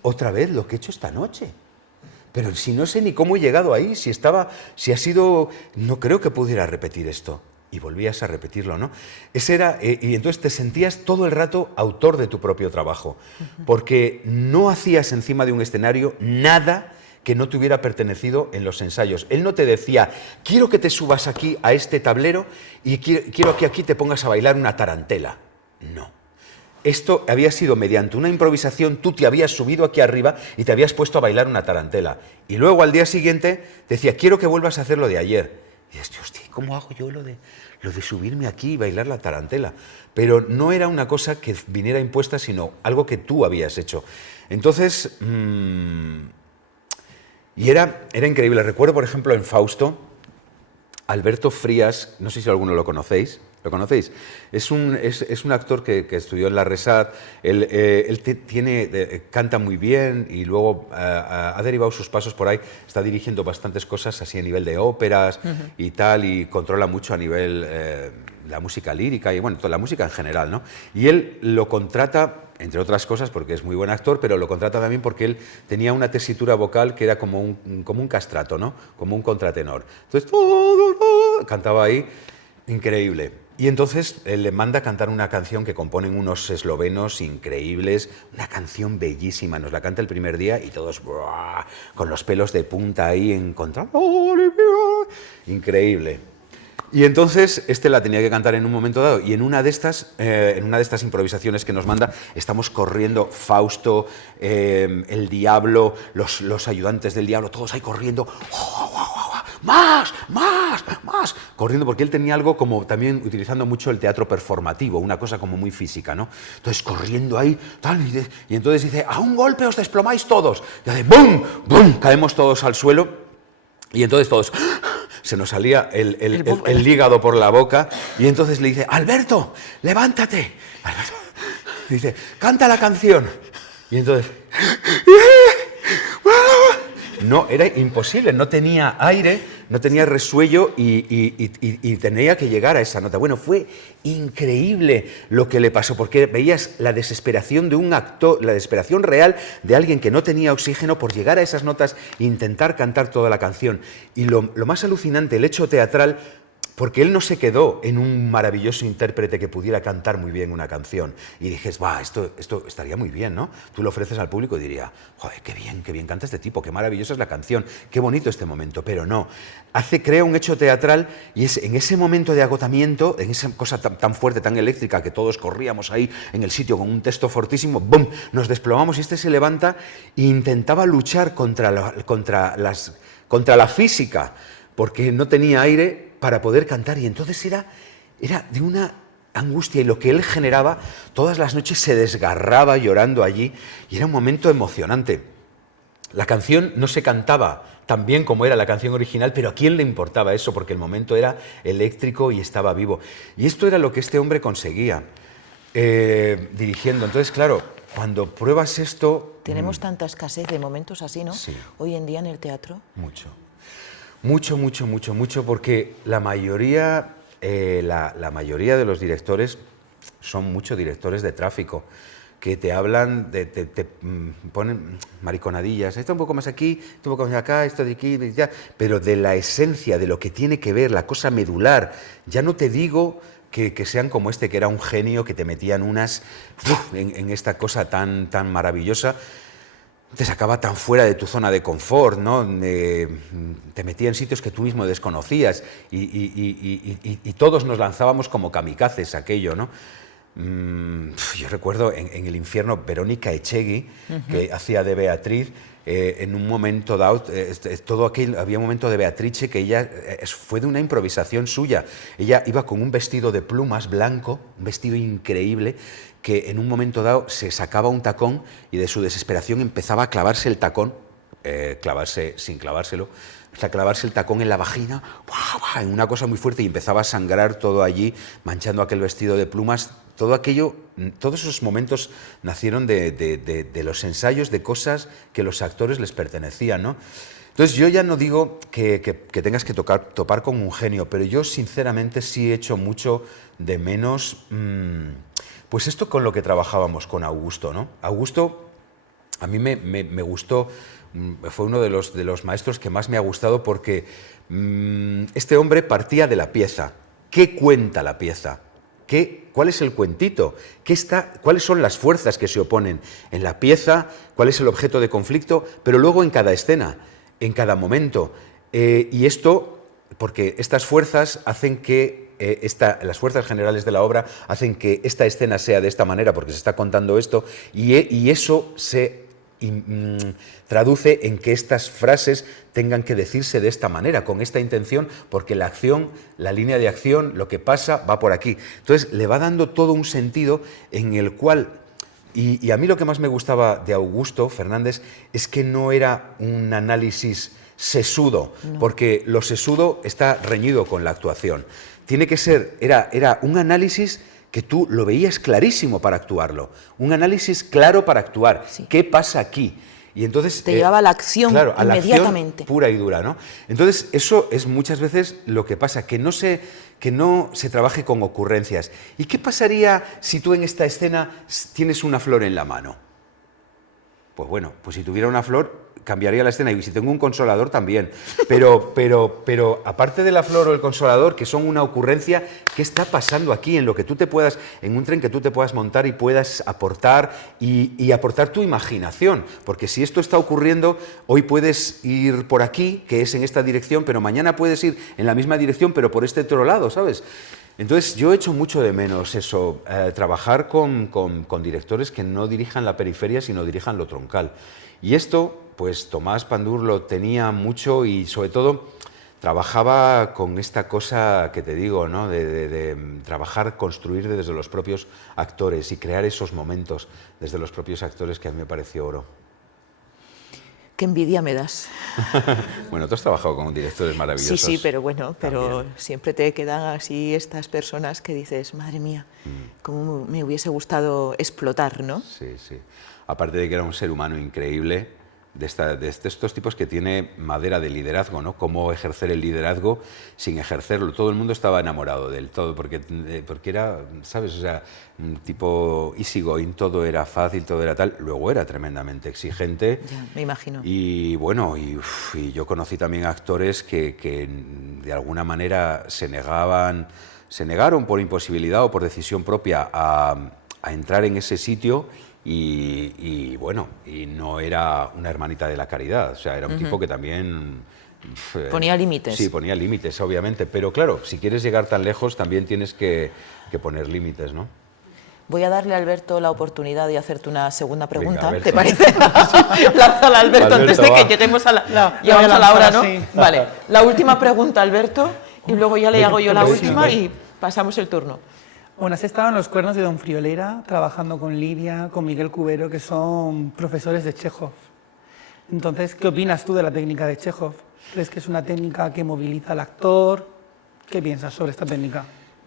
otra vez lo que he hecho esta noche? Pero si no sé ni cómo he llegado ahí, si ha sido, no creo que pudiera repetir esto. Y volvías a repetirlo, ¿no? Ese era, y entonces te sentías todo el rato autor de tu propio trabajo, porque no hacías encima de un escenario nada que no te hubiera pertenecido en los ensayos. Él no te decía, quiero que te subas aquí a este tablero y quiero que aquí te pongas a bailar una tarantela. No. Esto había sido mediante una improvisación, tú te habías subido aquí arriba y te habías puesto a bailar una tarantela. Y luego al día siguiente te decía, quiero que vuelvas a hacer lo de ayer. Y dices, hostia, ¿cómo hago yo lo de subirme aquí y bailar la tarantela? Pero no era una cosa que viniera impuesta, sino algo que tú habías hecho. Entonces, y era increíble. Recuerdo, por ejemplo, en Fausto, Alberto Frías, no sé si alguno lo conocéis. ¿Lo conocéis? Es un actor que estudió en la RESAT, canta muy bien y luego ha derivado sus pasos por ahí, está dirigiendo bastantes cosas así a nivel de óperas y tal, y controla mucho a nivel la música lírica y bueno, toda la música en general, ¿no? Y él lo contrata, entre otras cosas, porque es muy buen actor, pero lo contrata también porque él tenía una tesitura vocal que era como un castrato, ¿no? Como un contratenor. Entonces, cantaba ahí, increíble. Y entonces él le manda a cantar una canción que componen unos eslovenos increíbles, una canción bellísima, nos la canta el primer día y todos ¡buah!, con los pelos de punta ahí encontrando, increíble. Y entonces la tenía que cantar en un momento dado y en una de estas improvisaciones que nos manda estamos corriendo Fausto, el diablo, los ayudantes del diablo, todos ahí corriendo, más, corriendo, porque él tenía algo como también utilizando mucho el teatro performativo, una cosa como muy física, ¿no? Entonces corriendo ahí, tal, y entonces dice, a un golpe os desplomáis todos, y hace ¡bum! ¡Bum! Caemos todos al suelo, y entonces todos, se nos salía el hígado por la boca, y entonces le dice, Alberto, levántate. Alberto, dice, canta la canción. Y entonces, no, era imposible, no tenía aire, no tenía resuello y tenía que llegar a esa nota. Bueno, fue increíble lo que le pasó, porque veías la desesperación de un actor, la desesperación real de alguien que no tenía oxígeno por llegar a esas notas e intentar cantar toda la canción. Y lo más alucinante, el hecho teatral, porque él no se quedó en un maravilloso intérprete que pudiera cantar muy bien una canción. Y dijes, va, esto estaría muy bien, ¿no? Tú lo ofreces al público y diría, joder, qué bien canta este tipo, qué maravillosa es la canción, qué bonito este momento. Pero no, crea un hecho teatral y es en ese momento de agotamiento, en esa cosa tan fuerte, tan eléctrica, que todos corríamos ahí en el sitio con un texto fortísimo, ¡bum!, nos desplomamos y se levanta e intentaba luchar contra la física, porque no tenía aire para poder cantar, y entonces era de una angustia, y lo que él generaba, todas las noches se desgarraba llorando allí, y era un momento emocionante. La canción no se cantaba tan bien como era la canción original, pero ¿a quién le importaba eso? Porque el momento era eléctrico y estaba vivo. Y esto era lo que este hombre conseguía dirigiendo. Entonces, claro, cuando pruebas esto... Tenemos tanta escasez de momentos así, ¿no? Sí. Hoy en día en el teatro. Mucho, porque la mayoría de los directores son muchos directores de tráfico, que te hablan, te ponen mariconadillas, esto un poco más aquí, esto un poco más acá, esto de aquí, de allá, pero de la esencia, de lo que tiene que ver, la cosa medular. Ya no te digo que sean como este, que era un genio, que te metían unas en esta cosa tan maravillosa, te sacaba tan fuera de tu zona de confort, ¿no? Te metía en sitios que tú mismo desconocías y todos nos lanzábamos como kamikazes aquello, ¿no? Yo recuerdo en El infierno Verónica Echegui, que hacía de Beatriz, en un momento dado, había un momento de Beatrice que ella fue de una improvisación suya. Ella iba con un vestido de plumas blanco, un vestido increíble, que en un momento dado se sacaba un tacón y de su desesperación empezaba a clavarse el tacón, sin clavárselo, a clavarse el tacón en la vagina, en una cosa muy fuerte, y empezaba a sangrar todo allí, manchando aquel vestido de plumas. Todo aquello, todos esos momentos nacieron de los ensayos, de cosas que los actores les pertenecían, ¿no? Entonces yo ya no digo que tengas que topar con un genio, pero yo sinceramente sí he hecho mucho de menos Pues esto con lo que trabajábamos con Augusto, ¿no? Augusto, a mí me gustó, fue uno de los maestros que más me ha gustado porque este hombre partía de la pieza. ¿Qué cuenta la pieza? ¿Cuál es el cuentito? ¿Cuáles son las fuerzas que se oponen en la pieza? ¿Cuál es el objeto de conflicto? Pero luego en cada escena, en cada momento. Y esto, porque estas fuerzas hacen que, las fuerzas generales de la obra hacen que esta escena sea de esta manera, porque se está contando esto, y eso se traduce en que estas frases tengan que decirse de esta manera, con esta intención, porque la acción, la línea de acción, lo que pasa, va por aquí. Entonces, le va dando todo un sentido en el cual... Y a mí lo que más me gustaba de Augusto Fernández es que no era un análisis sesudo, porque lo sesudo está reñido con la actuación. Tiene que ser, era un análisis que tú lo veías clarísimo para actuarlo, un análisis claro para actuar. Sí. ¿Qué pasa aquí? Y entonces te llevaba a la acción, claro, inmediatamente. A la acción pura y dura, ¿no? Entonces, eso es muchas veces lo que pasa, que no se trabaje con ocurrencias. ¿Y qué pasaría si tú en esta escena tienes una flor en la mano? Pues bueno, pues si tuviera una flor, cambiaría la escena, y si tengo un consolador también, pero aparte de la flor o el consolador, que son una ocurrencia, ¿qué está pasando aquí en lo que tú te puedas, en un tren que tú te puedas montar y puedas aportar y aportar tu imaginación? Porque si esto está ocurriendo, hoy puedes ir por aquí, que es en esta dirección, pero mañana puedes ir en la misma dirección, pero por este otro lado, ¿sabes? Entonces, yo echo mucho de menos eso, trabajar con directores que no dirijan la periferia, sino dirijan lo troncal. Y esto, pues Tomás Pandur lo tenía mucho y sobre todo trabajaba con esta cosa que te digo, ¿no? de trabajar, construir desde los propios actores y crear esos momentos desde los propios actores, que a mí me pareció oro. Qué envidia me das. Bueno, tú has trabajado con directores maravillosos. Sí, pero bueno, pero siempre te quedan así estas personas que dices, madre mía, cómo me hubiese gustado explotar, ¿no? Sí, sí. Aparte de que era un ser humano increíble, de estos tipos que tiene madera de liderazgo, ¿no? Cómo ejercer el liderazgo sin ejercerlo. Todo el mundo estaba enamorado de él, todo, porque era, ¿sabes? O sea, un tipo easygoing, todo era fácil, todo era tal. Luego era tremendamente exigente. Ya, me imagino. Y bueno, y yo conocí también actores que de alguna manera se negaron por imposibilidad o por decisión propia a entrar en ese sitio. Y bueno, y no era una hermanita de la caridad, o sea, era un tipo que también... ponía límites. Sí, ponía límites, obviamente, pero claro, si quieres llegar tan lejos también tienes que poner límites, ¿no? Voy a darle a Alberto la oportunidad de hacerte una segunda pregunta. Venga, ¿Te parece? Lánzala, Alberto, antes de que lleguemos a la hora, ¿no? Sí. Vale, la última pregunta, Alberto, y luego ya le hago yo la última y pasamos el turno. Bueno, has estado en Los Cuernos de Don Friolera, trabajando con Lidia, con Miguel Cubero, que son profesores de Chekhov. Entonces, ¿qué opinas tú de la técnica de Chekhov? ¿Crees que es una técnica que moviliza al actor? ¿Qué piensas sobre esta técnica?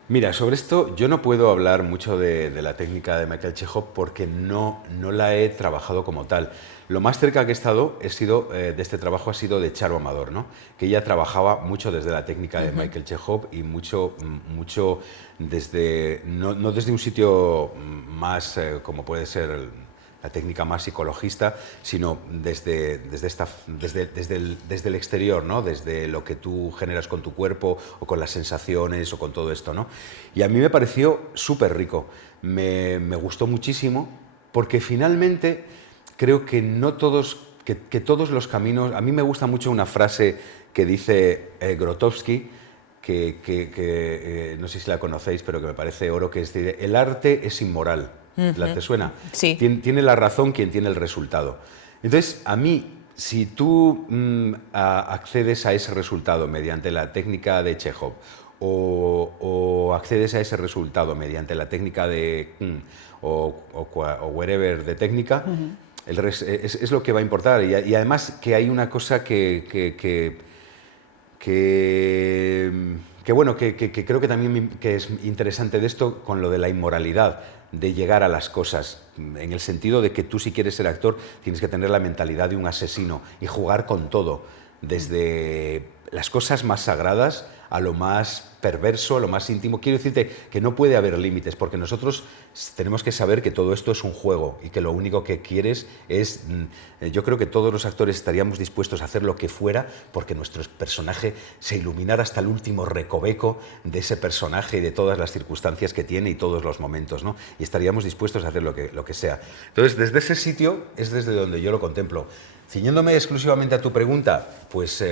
Mira, sobre esto yo no puedo hablar mucho de la técnica de Michael Chekhov porque no la he trabajado como tal. Lo más cerca que he estado de este trabajo ha sido de Charo Amador, ¿no? Que ella trabajaba mucho desde la técnica de Michael Chekhov y mucho desde, no desde un sitio más como puede ser la técnica más psicologista, sino desde el exterior, ¿no? Desde lo que tú generas con tu cuerpo o con las sensaciones o con todo esto, ¿no? Y a mí me pareció súper rico, me gustó muchísimo porque finalmente creo que no todos, que todos los caminos... A mí me gusta mucho una frase que dice Grotowski, que no sé si la conocéis, pero que me parece oro, que es decir, el arte es inmoral. ¿Te suena? Sí. Tiene la razón quien tiene el resultado. Entonces, a mí, si tú accedes a ese resultado mediante la técnica de Chekhov o accedes a ese resultado mediante la técnica de... o wherever de técnica... Es lo que va a importar y además que hay una cosa que bueno, que creo que también que es interesante de esto con lo de la inmoralidad, de llegar a las cosas, en el sentido de que tú si quieres ser actor tienes que tener la mentalidad de un asesino y jugar con todo, desde las cosas más sagradas a lo más perverso, a lo más íntimo. Quiero decirte que no puede haber límites, porque nosotros tenemos que saber que todo esto es un juego y que lo único que quieres es... Yo creo que todos los actores estaríamos dispuestos a hacer lo que fuera porque nuestro personaje se iluminara hasta el último recoveco de ese personaje y de todas las circunstancias que tiene y todos los momentos, ¿no? Y estaríamos dispuestos a hacer lo que sea. Entonces, desde ese sitio es desde donde yo lo contemplo. Ciñéndome exclusivamente a tu pregunta, pues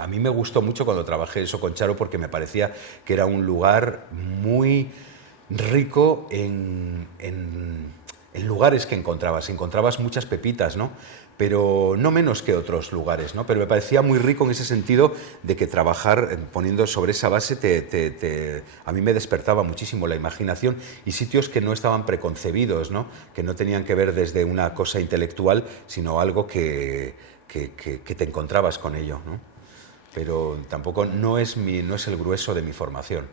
a mí me gustó mucho cuando trabajé eso con Charo porque me parecía que era un lugar muy rico en lugares que encontrabas muchas pepitas, ¿no? Pero no menos que otros lugares, ¿no? Pero me parecía muy rico en ese sentido de que trabajar poniendo sobre esa base a mí me despertaba muchísimo la imaginación y sitios que no estaban preconcebidos, ¿no? Que no tenían que ver desde una cosa intelectual, sino algo que te encontrabas con ello, ¿no? Pero tampoco no es el grueso de mi formación.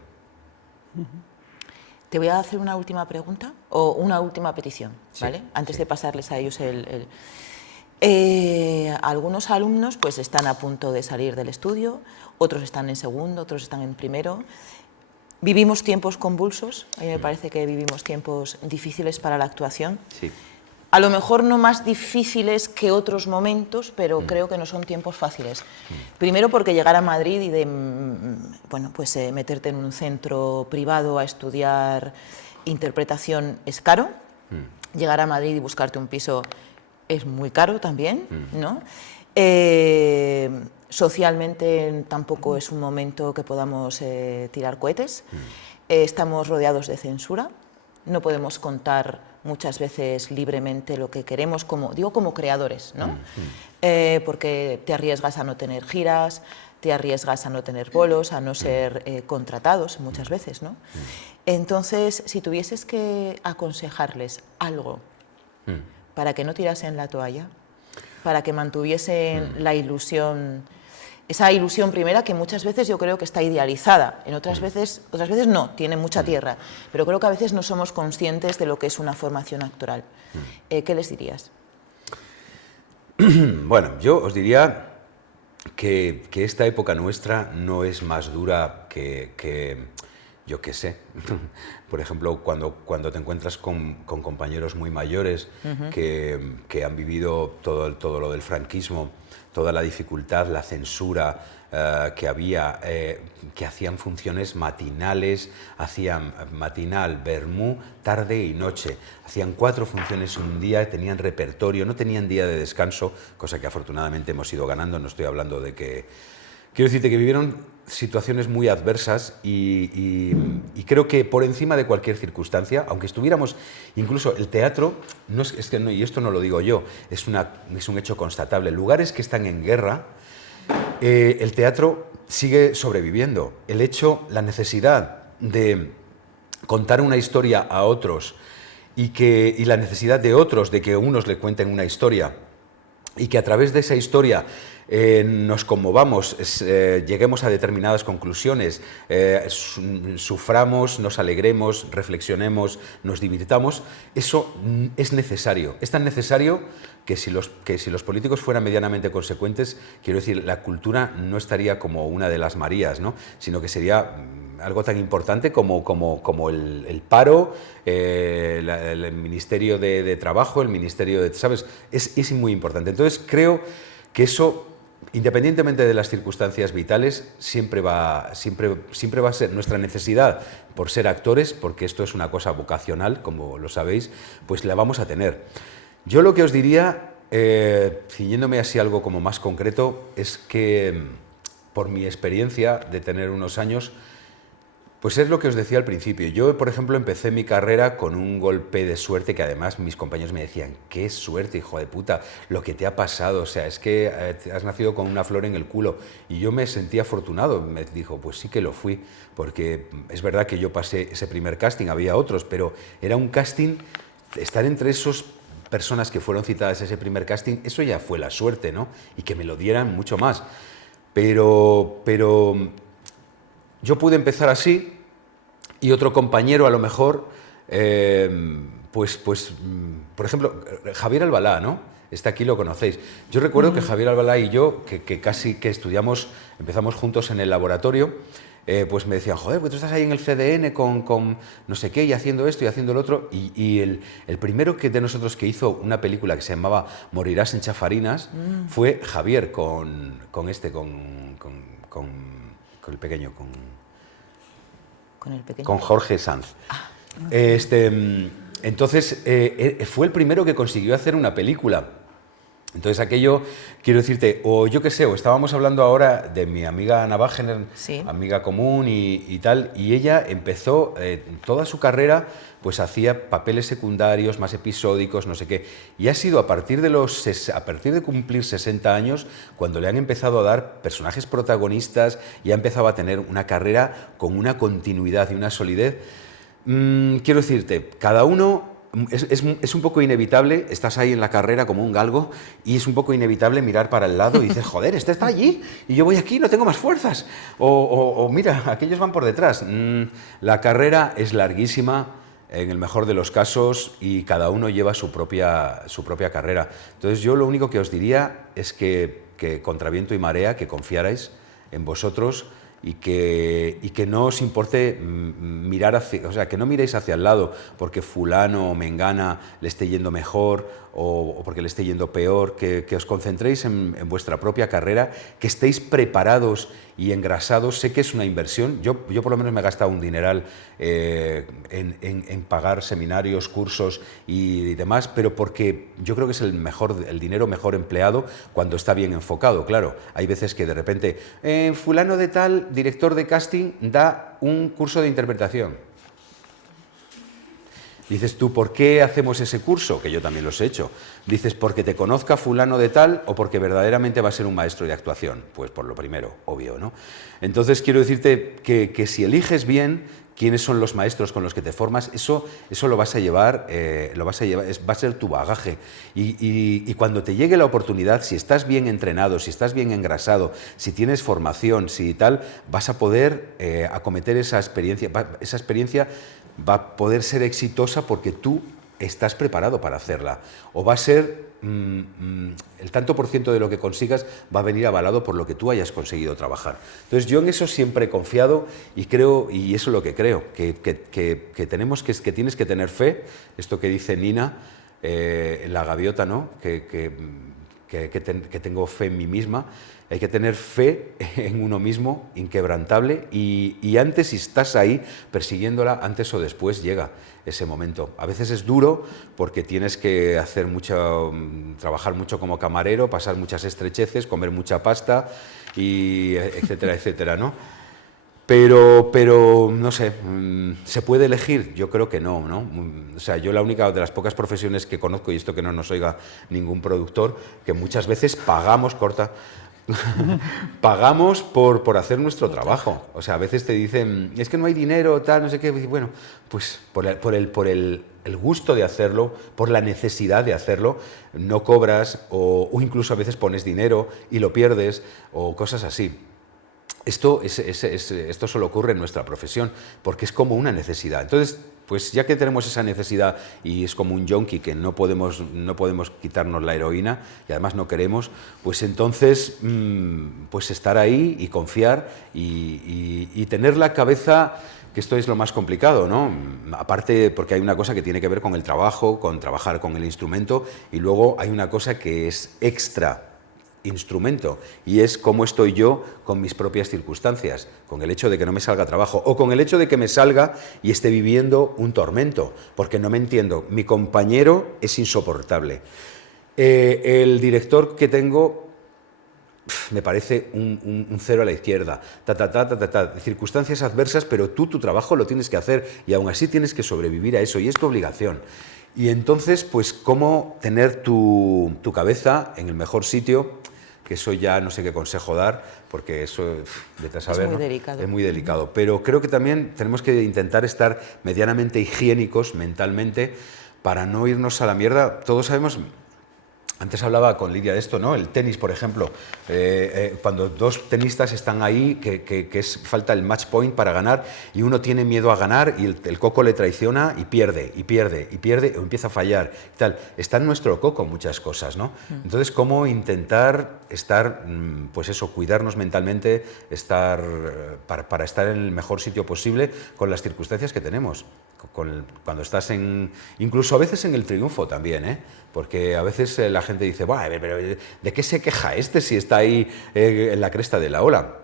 Te voy a hacer una última pregunta o una última petición, ¿vale? Sí, Antes sí. de pasarles a ellos algunos alumnos pues están a punto de salir del estudio, otros están en segundo, otros están en primero. Vivimos tiempos convulsos, a mí me parece que vivimos tiempos difíciles para la actuación. Sí. A lo mejor no más difíciles que otros momentos, pero creo que no son tiempos fáciles. Primero porque llegar a Madrid y meterte en un centro privado a estudiar interpretación es caro. Llegar a Madrid y buscarte un piso es muy caro también, ¿no? Socialmente tampoco es un momento que podamos tirar cohetes. Estamos rodeados de censura. No podemos contar muchas veces libremente lo que queremos, como creadores, ¿no? Porque te arriesgas a no tener giras, te arriesgas a no tener bolos, a no ser contratados muchas veces, ¿no? Entonces, si tuvieses que aconsejarles algo para que no tirasen la toalla, para que mantuviesen la ilusión, esa ilusión primera que muchas veces yo creo que está idealizada, en otras veces no, tiene mucha tierra, pero creo que a veces no somos conscientes de lo que es una formación actoral. ¿Qué les dirías? Bueno, yo os diría que esta época nuestra no es más dura que yo qué sé. Por ejemplo, cuando te encuentras con compañeros muy mayores que han vivido todo lo del franquismo, toda la dificultad, la censura que había, que hacían funciones matinales, hacían matinal, vermú, tarde y noche. Hacían 4 funciones un día, tenían repertorio, no tenían día de descanso, cosa que afortunadamente hemos ido ganando, no estoy hablando de que... Quiero decirte que vivieron situaciones muy adversas y creo que por encima de cualquier circunstancia, aunque estuviéramos, incluso el teatro, y esto no lo digo yo, es un hecho constatable, lugares que están en guerra, el teatro sigue sobreviviendo. El hecho, la necesidad de contar una historia a otros y la necesidad de otros de que unos le cuenten una historia y que a través de esa historia nos conmovamos, lleguemos a determinadas conclusiones, suframos, nos alegremos, reflexionemos, nos divirtamos, eso es necesario. Es tan necesario que si los políticos fueran medianamente consecuentes, quiero decir, la cultura no estaría como una de las Marías, ¿no? Sino que sería algo tan importante como el paro, el Ministerio de Trabajo, el Ministerio de... ¿Sabes? Es muy importante. Entonces creo que eso, independientemente de las circunstancias vitales, siempre va a ser nuestra necesidad por ser actores, porque esto es una cosa vocacional, como lo sabéis, pues la vamos a tener. Yo lo que os diría, ciñéndome así algo como más concreto, es que por mi experiencia de tener unos años, pues es lo que os decía al principio. Yo, por ejemplo, empecé mi carrera con un golpe de suerte que además mis compañeros me decían, qué suerte, hijo de puta, lo que te ha pasado, o sea, es que has nacido con una flor en el culo. Y yo me sentí afortunado, me dijo, pues sí que lo fui, porque es verdad que yo pasé ese primer casting, había otros, pero era un casting, estar entre esas personas que fueron citadas a ese primer casting, eso ya fue la suerte, ¿no? Y que me lo dieran mucho más. Pero yo pude empezar así y otro compañero a lo mejor, por ejemplo, Javier Albalá, ¿no? está aquí, lo conocéis. Yo recuerdo que Javier Albalá y yo, que casi que estudiamos, empezamos juntos en el laboratorio, pues me decían, joder, pues tú estás ahí en el CDN con no sé qué y haciendo esto y haciendo lo otro. Y el primero de nosotros que hizo una película que se llamaba Morirás en Chafarinas fue Javier con el pequeño, Con el pequeño. con Jorge Sanz. Entonces, fue el primero que consiguió hacer una película. Entonces aquello, quiero decirte, o yo qué sé, o estábamos hablando ahora de mi amiga Ana Wagener, Sí. amiga común y tal, y ella empezó toda su carrera, pues hacía papeles secundarios, más episódicos, no sé qué, y ha sido a partir de cumplir 60 años cuando le han empezado a dar personajes protagonistas y ha empezado a tener una carrera con una continuidad y una solidez. Quiero decirte, cada uno... Es un poco inevitable, estás ahí en la carrera como un galgo y es un poco inevitable mirar para el lado y dices, joder, este está allí y yo voy aquí, no tengo más fuerzas. O mira, aquellos van por detrás. La carrera es larguísima, en el mejor de los casos, y cada uno lleva su propia carrera. Entonces yo lo único que os diría es que contra viento y marea, que confiarais en vosotros, y que no os importe mirar hacia, o sea, que no miréis hacia el lado porque fulano o mengana le esté yendo mejor o porque le esté yendo peor, que os concentréis en vuestra propia carrera, que estéis preparados y engrasados. Sé que es una inversión, yo por lo menos me he gastado un dineral en pagar seminarios, cursos y demás, pero porque yo creo que es el dinero mejor empleado cuando está bien enfocado. Claro, hay veces que de repente fulano de tal, director de casting, da un curso de interpretación. Dices tú, ¿por qué hacemos ese curso? Que yo también los he hecho. Dices, ¿porque te conozca fulano de tal o porque verdaderamente va a ser un maestro de actuación? Pues por lo primero, obvio, ¿no? Entonces quiero decirte que si eliges bien quiénes son los maestros con los que te formas, eso lo vas a llevar, va a ser tu bagaje. Y cuando te llegue la oportunidad, si estás bien entrenado, si estás bien engrasado, si tienes formación, si tal, vas a poder acometer esa experiencia. Esa experiencia va a poder ser exitosa porque tú estás preparado para hacerla. O va a ser el tanto por ciento de lo que consigas va a venir avalado por lo que tú hayas conseguido trabajar. Entonces yo en eso siempre he confiado y creo, y eso es lo que creo, que tienes que tener fe, esto que dice Nina, la gaviota, ¿no? Que tengo fe en mí misma. Hay que tener fe en uno mismo, inquebrantable, y antes, si estás ahí persiguiéndola, antes o después llega ese momento. A veces es duro porque tienes que hacer trabajar mucho como camarero, pasar muchas estrecheces, comer mucha pasta, y etcétera, etcétera, ¿no? Pero no sé, ¿se puede elegir? Yo creo que no, ¿no? O sea, yo la única de las pocas profesiones que conozco, y esto que no nos oiga ningún productor, que muchas veces pagamos por hacer nuestro trabajo. O sea, a veces te dicen, es que no hay dinero, tal, no sé qué. Bueno, pues por el gusto de hacerlo, por la necesidad de hacerlo, no cobras o incluso a veces pones dinero y lo pierdes o cosas así. Esto solo ocurre en nuestra profesión, porque es como una necesidad. Entonces, pues ya que tenemos esa necesidad y es como un yonki que no podemos quitarnos la heroína y además no queremos, pues entonces pues estar ahí y confiar y tener la cabeza, que esto es lo más complicado, ¿no? Aparte porque hay una cosa que tiene que ver con el trabajo, con trabajar con el instrumento, y luego hay una cosa que es extra instrumento, y es cómo estoy yo con mis propias circunstancias, con el hecho de que no me salga trabajo o con el hecho de que me salga y esté viviendo un tormento, porque no me entiendo. Mi compañero es insoportable. El director que tengo me parece un cero a la izquierda. Circunstancias adversas, pero tú tu trabajo lo tienes que hacer y aún así tienes que sobrevivir a eso y es tu obligación. Y entonces, pues, ¿cómo tener tu cabeza en el mejor sitio? Que eso ya no sé qué consejo dar, porque eso, vete a saber, es muy ¿no? delicado. Es muy delicado. Pero creo que también tenemos que intentar estar medianamente higiénicos mentalmente para no irnos a la mierda. Todos sabemos, Antes hablaba con Lidia de esto, ¿no? El tenis, por ejemplo, cuando dos tenistas están ahí, falta el match point para ganar y uno tiene miedo a ganar y el coco le traiciona y pierde, o empieza a fallar y tal. Está en nuestro coco muchas cosas, ¿no? Entonces, ¿cómo intentar estar, pues eso, cuidarnos mentalmente, para estar en el mejor sitio posible con las circunstancias que tenemos? Cuando estás incluso a veces en el triunfo también, ¿eh? Porque a veces la gente dice, pero ¿de qué se queja este si está ahí en la cresta de la ola?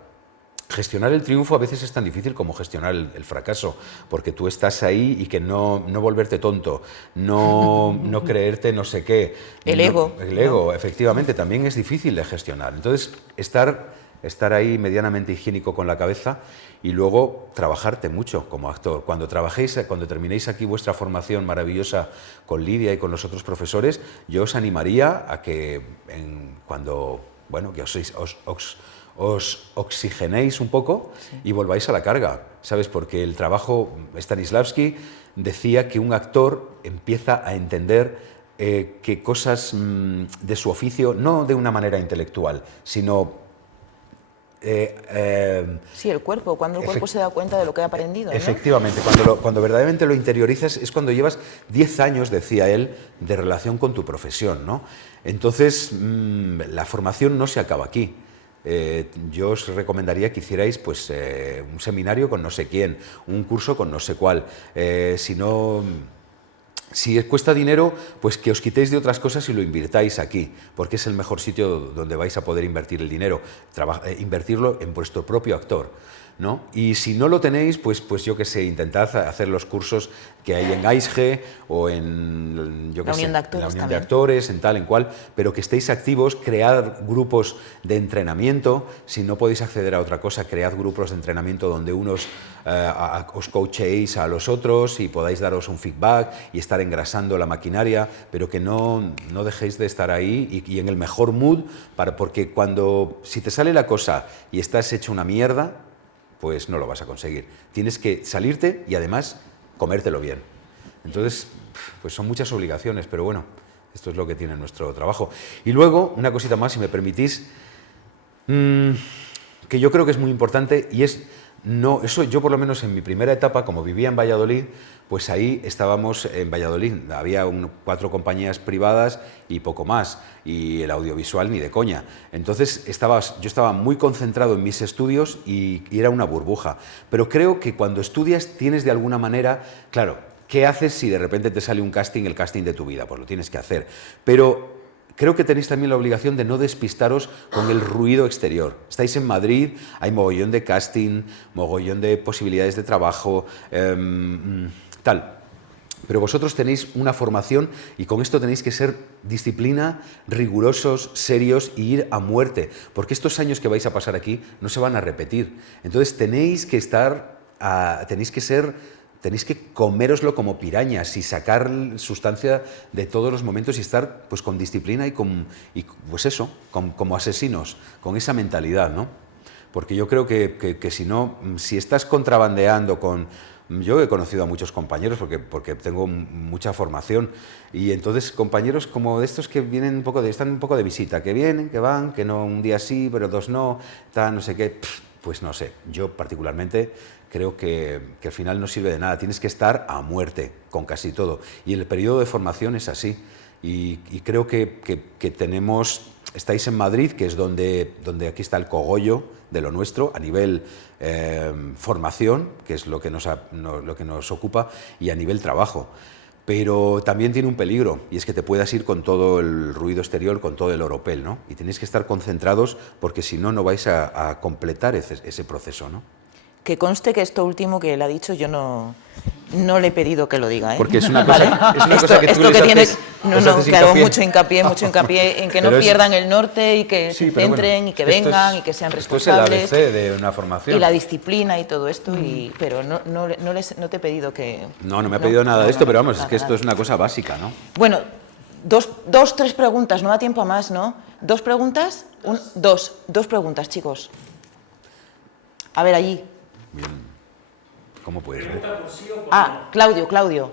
Gestionar el triunfo a veces es tan difícil como gestionar el fracaso, porque tú estás ahí y que no volverte tonto, no creerte no sé qué. El ego. El ego, efectivamente, también es difícil de gestionar. Entonces, estar ahí medianamente higiénico con la cabeza y luego trabajarte mucho como actor. Cuando terminéis aquí vuestra formación maravillosa con Lidia y con los otros profesores, yo os animaría a que que os oxigenéis un poco y volváis a la carga, ¿sabes? Porque el trabajo, Stanislavski decía que un actor empieza a entender que cosas de su oficio, no de una manera intelectual, sino sí, el cuerpo, cuando el cuerpo se da cuenta de lo que ha aprendido, ¿no? Efectivamente, cuando verdaderamente lo interiorizas es cuando llevas 10 años, decía él, de relación con tu profesión, ¿no? Entonces, la formación no se acaba aquí. Yo os recomendaría que hicierais pues, un seminario con no sé quién, un curso con no sé cuál. Si os cuesta dinero, pues que os quitéis de otras cosas y lo invirtáis aquí, porque es el mejor sitio donde vais a poder invertir el dinero, invertirlo en vuestro propio actor, ¿no? Y si no lo tenéis, pues yo qué sé, intentad hacer los cursos que hay en AISGE o en la Unión de Actores, en tal, en cual, pero que estéis activos, cread grupos de entrenamiento. Si no podéis acceder a otra cosa, cread grupos de entrenamiento donde unos os coachéis a los otros y podáis daros un feedback y estar engrasando la maquinaria, pero que no dejéis de estar ahí y en el mejor mood, porque si te sale la cosa y estás hecho una mierda, pues no lo vas a conseguir. Tienes que salirte y además comértelo bien. Entonces, pues son muchas obligaciones, pero bueno, esto es lo que tiene nuestro trabajo. Y luego, una cosita más, si me permitís, que yo creo que es muy importante y eso yo por lo menos en mi primera etapa, como vivía en Valladolid, pues ahí estábamos en Valladolid, había 4 compañías privadas y poco más, y el audiovisual ni de coña. Entonces yo estaba muy concentrado en mis estudios y era una burbuja. Pero creo que cuando estudias tienes de alguna manera, claro, ¿qué haces si de repente te sale un casting, el casting de tu vida? Pues lo tienes que hacer. Pero creo que tenéis también la obligación de no despistaros con el ruido exterior. Estáis en Madrid, hay mogollón de casting, mogollón de posibilidades de trabajo, tal. Pero vosotros tenéis una formación y con esto tenéis que ser disciplina, rigurosos, serios y ir a muerte, porque estos años que vais a pasar aquí no se van a repetir. Entonces tenéis que coméroslo como pirañas y sacar sustancia de todos los momentos y estar pues con disciplina y pues eso, como asesinos, con esa mentalidad, ¿no? Porque yo creo que si estás contrabandeando yo he conocido a muchos compañeros porque tengo mucha formación y entonces compañeros como de estos que vienen están un poco de visita, que vienen, que van, que no un día sí, pero 2 no, tal, no sé qué, pues no sé, yo particularmente creo que al final no sirve de nada, tienes que estar a muerte con casi todo y el periodo de formación es así y creo que estáis en Madrid, que es donde aquí está el cogollo de lo nuestro a nivel formación, que es lo que nos ocupa, y a nivel trabajo. Pero también tiene un peligro, y es que te puedas ir con todo el ruido exterior, con todo el oropel, ¿no? Y tenéis que estar concentrados porque si no, no vais a completar ese proceso, ¿no? Que conste que esto último que él ha dicho yo no le he pedido que lo diga, ¿eh? Porque es una cosa, que tú les haces, que hago mucho hincapié en que no pierdan el norte y que se centren y que vengan y que sean responsables. Esto es el ABC de una formación. Y la disciplina y todo esto, pero no te he pedido que... No me ha pedido nada de esto, pero vamos, es que esto es una cosa básica, ¿no? Bueno, 3 preguntas, no da tiempo a más, ¿no? 2 preguntas, 2 preguntas, chicos. A ver, allí. Bien. ¿Cómo puedes ver? Claudio.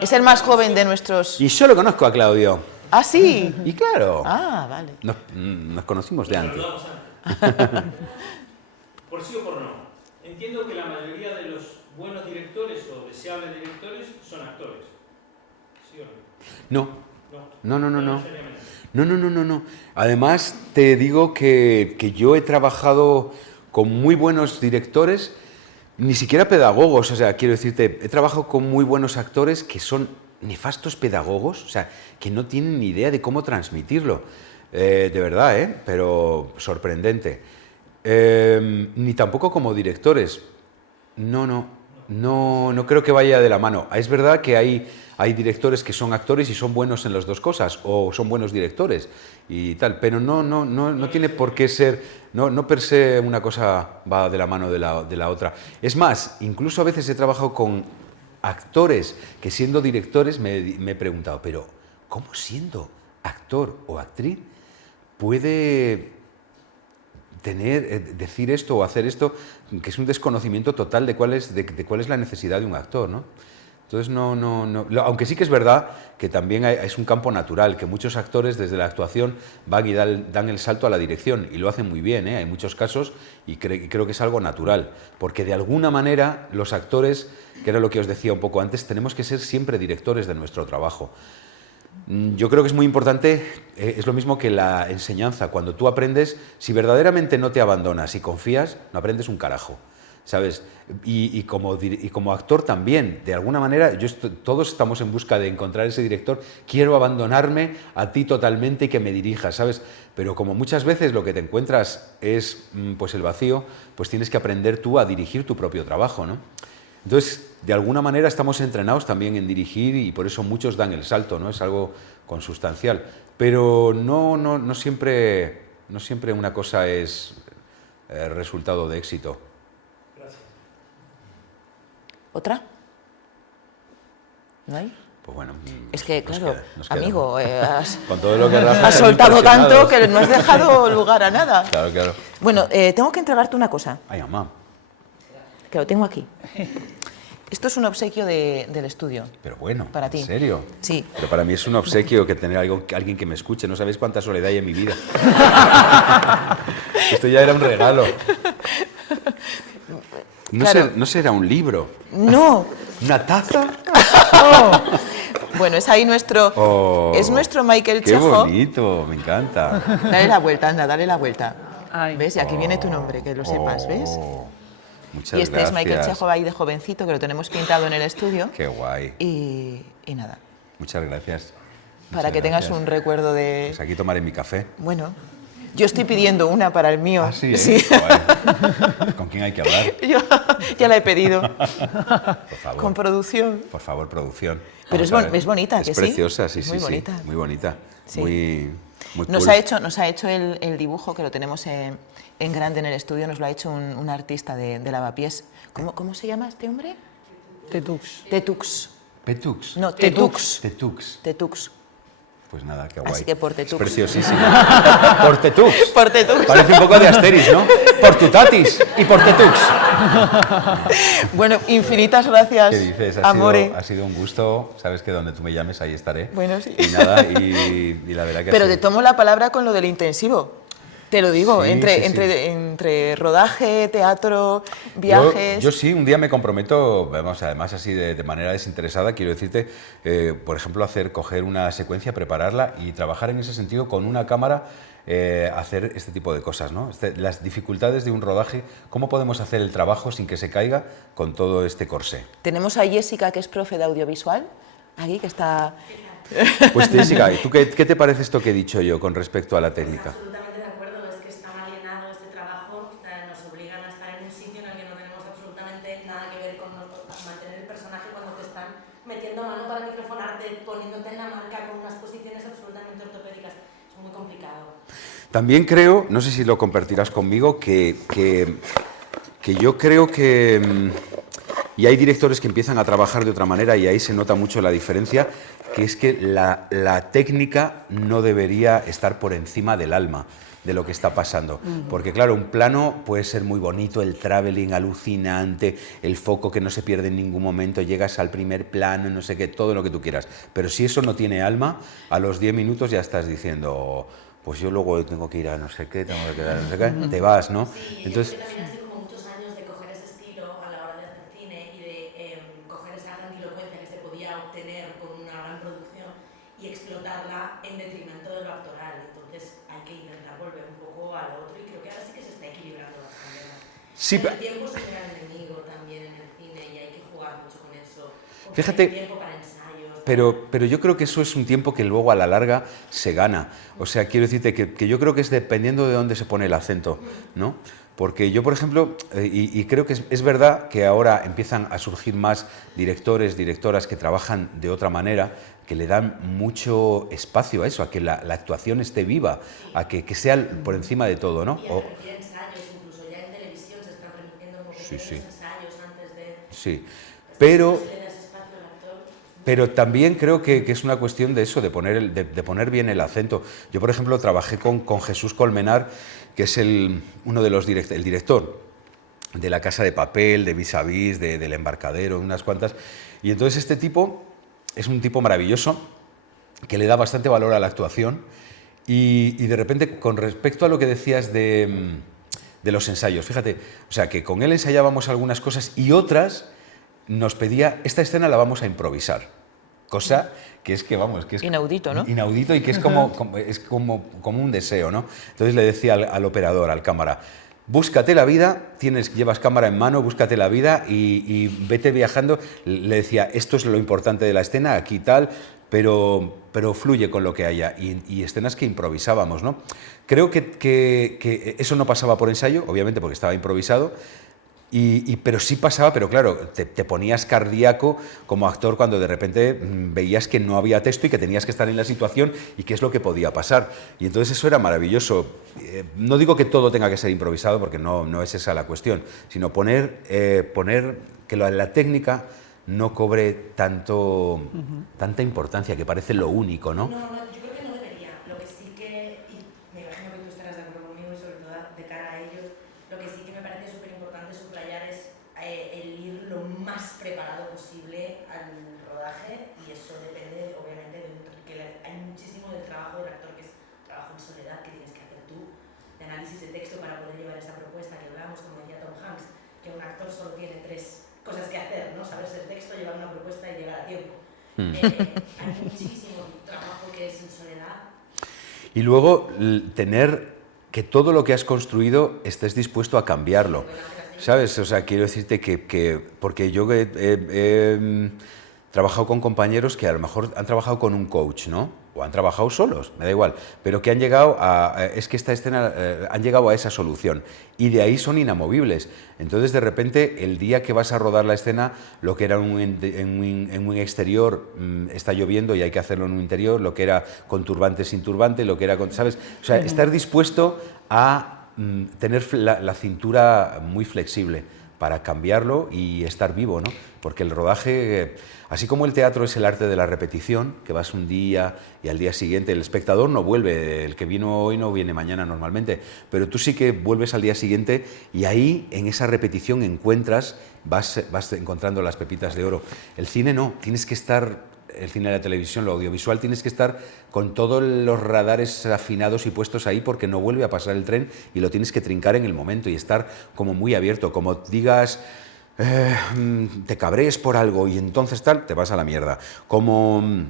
Es el más joven de nuestros... Y yo lo conozco a Claudio. ¿Ah, sí? Y claro, Ah, vale. nos conocimos de antes. Por sí o por no. Entiendo que la mayoría de los buenos directores o deseables directores son actores. ¿Sí o no? No. No. Necesariamente. No. Además, te digo que yo he trabajado con muy buenos directores, ni siquiera pedagogos, o sea, quiero decirte, he trabajado con muy buenos actores que son nefastos pedagogos, o sea, que no tienen ni idea de cómo transmitirlo. De verdad, pero sorprendente. Ni tampoco como directores. No creo que vaya de la mano. Es verdad que hay directores que son actores y son buenos en las dos cosas, o son buenos directores y tal, pero no tiene por qué ser, no per se una cosa va de la mano de la otra. Es más, incluso a veces he trabajado con actores que siendo directores me he preguntado, pero ¿cómo siendo actor o actriz puede decir esto o hacer esto, que es un desconocimiento total de cuál es la necesidad de un actor, ¿no? Entonces, aunque sí que es verdad que también es un campo natural, que muchos actores desde la actuación van y dan el salto a la dirección, y lo hacen muy bien, hay muchos casos, y creo que es algo natural, porque de alguna manera los actores, que era lo que os decía un poco antes, tenemos que ser siempre directores de nuestro trabajo. Yo creo que es muy importante, es lo mismo que la enseñanza. Cuando tú aprendes, si verdaderamente no te abandonas y confías, no aprendes un carajo, ¿sabes? Y como actor también, de alguna manera, todos estamos en busca de encontrar ese director. Quiero abandonarme a ti totalmente y que me dirijas, ¿sabes? Pero como muchas veces lo que te encuentras es pues el vacío, pues tienes que aprender tú a dirigir tu propio trabajo, ¿no? Entonces, de alguna manera estamos entrenados también en dirigir y por eso muchos dan el salto, ¿no? Es algo consustancial. Pero no siempre una cosa es resultado de éxito. Gracias. ¿Otra? ¿No hay? Pues bueno, Es que, nos claro, queda. amigo, Con todo lo que has soltado tanto que no has dejado lugar a nada. Claro. Bueno, tengo que entregarte una cosa, Ay, mamá. que lo tengo aquí. Esto es un obsequio del estudio. Pero bueno, Para ti. ¿en serio? Sí. Pero para mí es un obsequio que tener alguien que me escuche. No sabéis cuánta soledad hay en mi vida. Esto ya era un regalo. Claro. No será un libro. No. ¿Una taza? Bueno, es ahí nuestro... Oh, es nuestro Michael qué Chejo. bonito, me encanta. Dale la vuelta, anda, dale la vuelta. Ay. ¿Ves? Y aquí viene tu nombre, que lo sepas, ¿ves? Muchas Y este gracias. es Michael Chejo ahí de jovencito, que lo tenemos pintado en el estudio. Qué guay. Y nada, Muchas gracias. para Muchas que tengas gracias. un recuerdo de... Pues aquí tomaré mi café. Bueno, yo estoy pidiendo una para el mío. Ah, sí, ¿eh? Sí. Guay. ¿Con quién hay que hablar? Yo ya la he pedido. Por favor. Con producción. Por favor, producción. Pero Vamos a ver. es bonita, ¿que es sí? preciosa, sí, Es sí, muy sí. bonita. Muy bonita. Sí. Muy Nos cool. ha hecho el dibujo, que lo tenemos en grande en el estudio, nos lo ha hecho un artista de Lavapiés. ¿Cómo se llama este hombre? Tetux. Tetux. Petux. No, Tetux. Tetux. Tetux. Pues nada, qué guay. Así que por Tetux. Es preciosísimo. Por Tetux. Por Tetux. Parece un poco de Asterix, ¿no? Por Tutatis y por Tetux. Bueno, infinitas gracias, ¿Qué dices? Amore. Ha sido un gusto. Sabes que donde tú me llames, ahí estaré. Bueno, sí. Y nada, y la verdad que Pero ha te sido- tomo la palabra con lo del intensivo. Te lo digo, Sí, entre, sí, sí. entre rodaje, teatro, viajes... Yo sí, un día me comprometo, vamos, además así de manera desinteresada, quiero decirte, por ejemplo, coger una secuencia, prepararla y trabajar en ese sentido con una cámara, hacer este tipo de cosas, ¿no? Las dificultades de un rodaje, cómo podemos hacer el trabajo sin que se caiga con todo este corsé. Tenemos a Jessica, que es profe de audiovisual, aquí, que está... Pues Jessica, ¿y tú qué te parece esto que he dicho yo con respecto a la técnica? Absolutamente de acuerdo, es que está mal alienado este trabajo, nos obligan a estar en un sitio en el que no tenemos absolutamente nada que ver con mantener el personaje cuando te están metiendo mano para microfonarte, poniéndote en la marca con unas posiciones absolutamente ortopédicas. Es muy complicado. También creo, no sé si lo compartirás conmigo, que yo creo que... Y hay directores que empiezan a trabajar de otra manera y ahí se nota mucho la diferencia, que es que la técnica no debería estar por encima del alma. de lo que está pasando. Porque claro, un plano puede ser muy bonito, el traveling alucinante, el foco que no se pierde en ningún momento, llegas al primer plano, no sé qué, todo lo que tú quieras. Pero si eso no tiene alma, a los 10 minutos ya estás diciendo, pues yo luego tengo que ir a no sé qué, tengo que quedar no sé qué, te vas, ¿no? Sí, entonces, yo creo que también ha sido como muchos años de coger ese estilo a la hora de hacer cine y de coger esa grandilocuencia que se podía obtener con una gran producción y explotarla en detrimento de lo actoral. Entonces hay que intentar volver un poco a lo otro y creo que ahora sí que se está equilibrando bastante más. sí, El tiempo es un gran enemigo también en el cine y hay que jugar mucho con eso. Fíjate, hay tiempo para ensayos. pero yo creo que eso es un tiempo que luego a la larga se gana. O sea, quiero decirte que yo creo que es dependiendo de dónde se pone el acento, ¿no? Porque yo, por ejemplo, y creo que es verdad que ahora empiezan a surgir más directores, directoras que trabajan de otra manera, que le dan mucho espacio a eso, a que la actuación esté viva, a que sea por encima de todo, ¿no? Y a permitir ensayos, incluso ya en televisión se están permitiendo como pequeños ensayos antes de... Sí, pero... Si le das espacio al actor... Pero también creo que es una cuestión de eso, de poner bien el acento. Yo, por ejemplo, trabajé con Jesús Colmenar, que es el director de La Casa de Papel, de Vis a Vis, del Embarcadero, unas cuantas. Y entonces este tipo es un tipo maravilloso, que le da bastante valor a la actuación. Y de repente, con respecto a lo que decías de los ensayos, fíjate, o sea, que con él ensayábamos algunas cosas y otras nos pedía, esta escena la vamos a improvisar, cosa que es que, vamos, que es inaudito, ¿no? Inaudito y que es como un deseo, ¿no? Entonces le decía al operador, al cámara, búscate la vida, llevas cámara en mano, búscate la vida y vete viajando. Le decía, esto es lo importante de la escena, aquí tal, pero fluye con lo que haya. Y escenas que improvisábamos, ¿no? Creo que eso no pasaba por ensayo, obviamente porque estaba improvisado, pero sí pasaba, pero claro, te ponías cardíaco como actor cuando de repente veías que no había texto y que tenías que estar en la situación y qué es lo que podía pasar. Y entonces eso era maravilloso. No digo que todo tenga que ser improvisado, porque no es esa la cuestión, sino poner que la técnica no cobre tanta importancia, que parece lo único, ¿no? No, yo creo que no debería. Lo que sí que, y me imagino que tú estarás de acuerdo conmigo y sobre todo de cara a ello, lo que sí que me parece súper importante subrayar es el ir lo más preparado posible al rodaje, y eso depende obviamente que hay muchísimo del trabajo del actor, que es trabajo en soledad que tienes que hacer tú, de análisis de texto para poder llevar esa propuesta que hablamos, como decía Tom Hanks, que un actor solo tiene 3 cosas que hacer, ¿no? Saberse el texto, llevar una propuesta y llegar a tiempo. Hay muchísimo trabajo que es en soledad. Y luego tener que todo lo que has construido estés dispuesto a cambiarlo, ¿sabes? O sea, quiero decirte porque yo he trabajado con compañeros que a lo mejor han trabajado con un coach, ¿no? O han trabajado solos, me da igual, pero que han llegado es que esta escena han llegado a esa solución y de ahí son inamovibles. Entonces, de repente, el día que vas a rodar la escena, lo que era en un exterior está lloviendo y hay que hacerlo en un interior, lo que era con turbante, sin turbante, lo que era con, ¿sabes? O sea, estar dispuesto a tener la cintura muy flexible para cambiarlo y estar vivo, ¿no? Porque el rodaje, así como el teatro es el arte de la repetición, que vas un día y al día siguiente el espectador no vuelve, el que vino hoy no viene mañana normalmente, pero tú sí que vuelves al día siguiente y ahí en esa repetición vas encontrando las pepitas de oro. El cine no, tienes que estar, el cine y la televisión, lo audiovisual, tienes que estar con todos los radares afinados y puestos ahí porque no vuelve a pasar el tren y lo tienes que trincar en el momento y estar como muy abierto, como digas, te cabrees por algo y entonces tal, te vas a la mierda. Como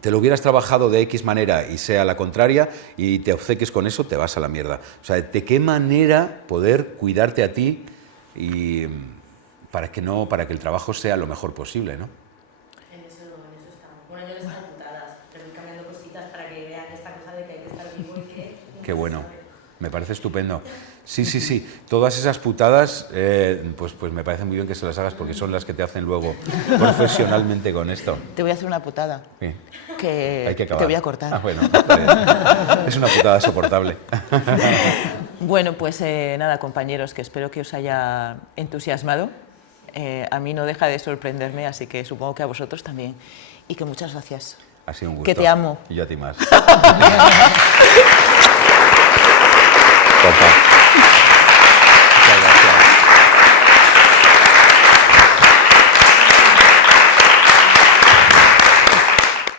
te lo hubieras trabajado de X manera y sea la contraria y te obceques con eso, te vas a la mierda. O sea, de qué manera poder cuidarte a ti y para que el trabajo sea lo mejor posible, ¿no? En eso estamos. Bueno, yo les hago putadas, pero voy cambiando cositas para que vean esta cosa de que hay que estar vivo y que... Qué bueno, me parece estupendo. Sí, todas esas putadas, pues me parece muy bien que se las hagas porque son las que te hacen luego profesionalmente con esto. Te voy a hacer una putada. Sí. Que Hay que acabar. te voy a cortar. Ah, bueno, está bien. Es una putada soportable. Bueno, pues nada, compañeros, que espero que os haya entusiasmado. A mí no deja de sorprenderme, así que supongo que a vosotros también. Y que muchas gracias. Ha sido un gusto. Que te amo. Y yo a ti más. Por favor.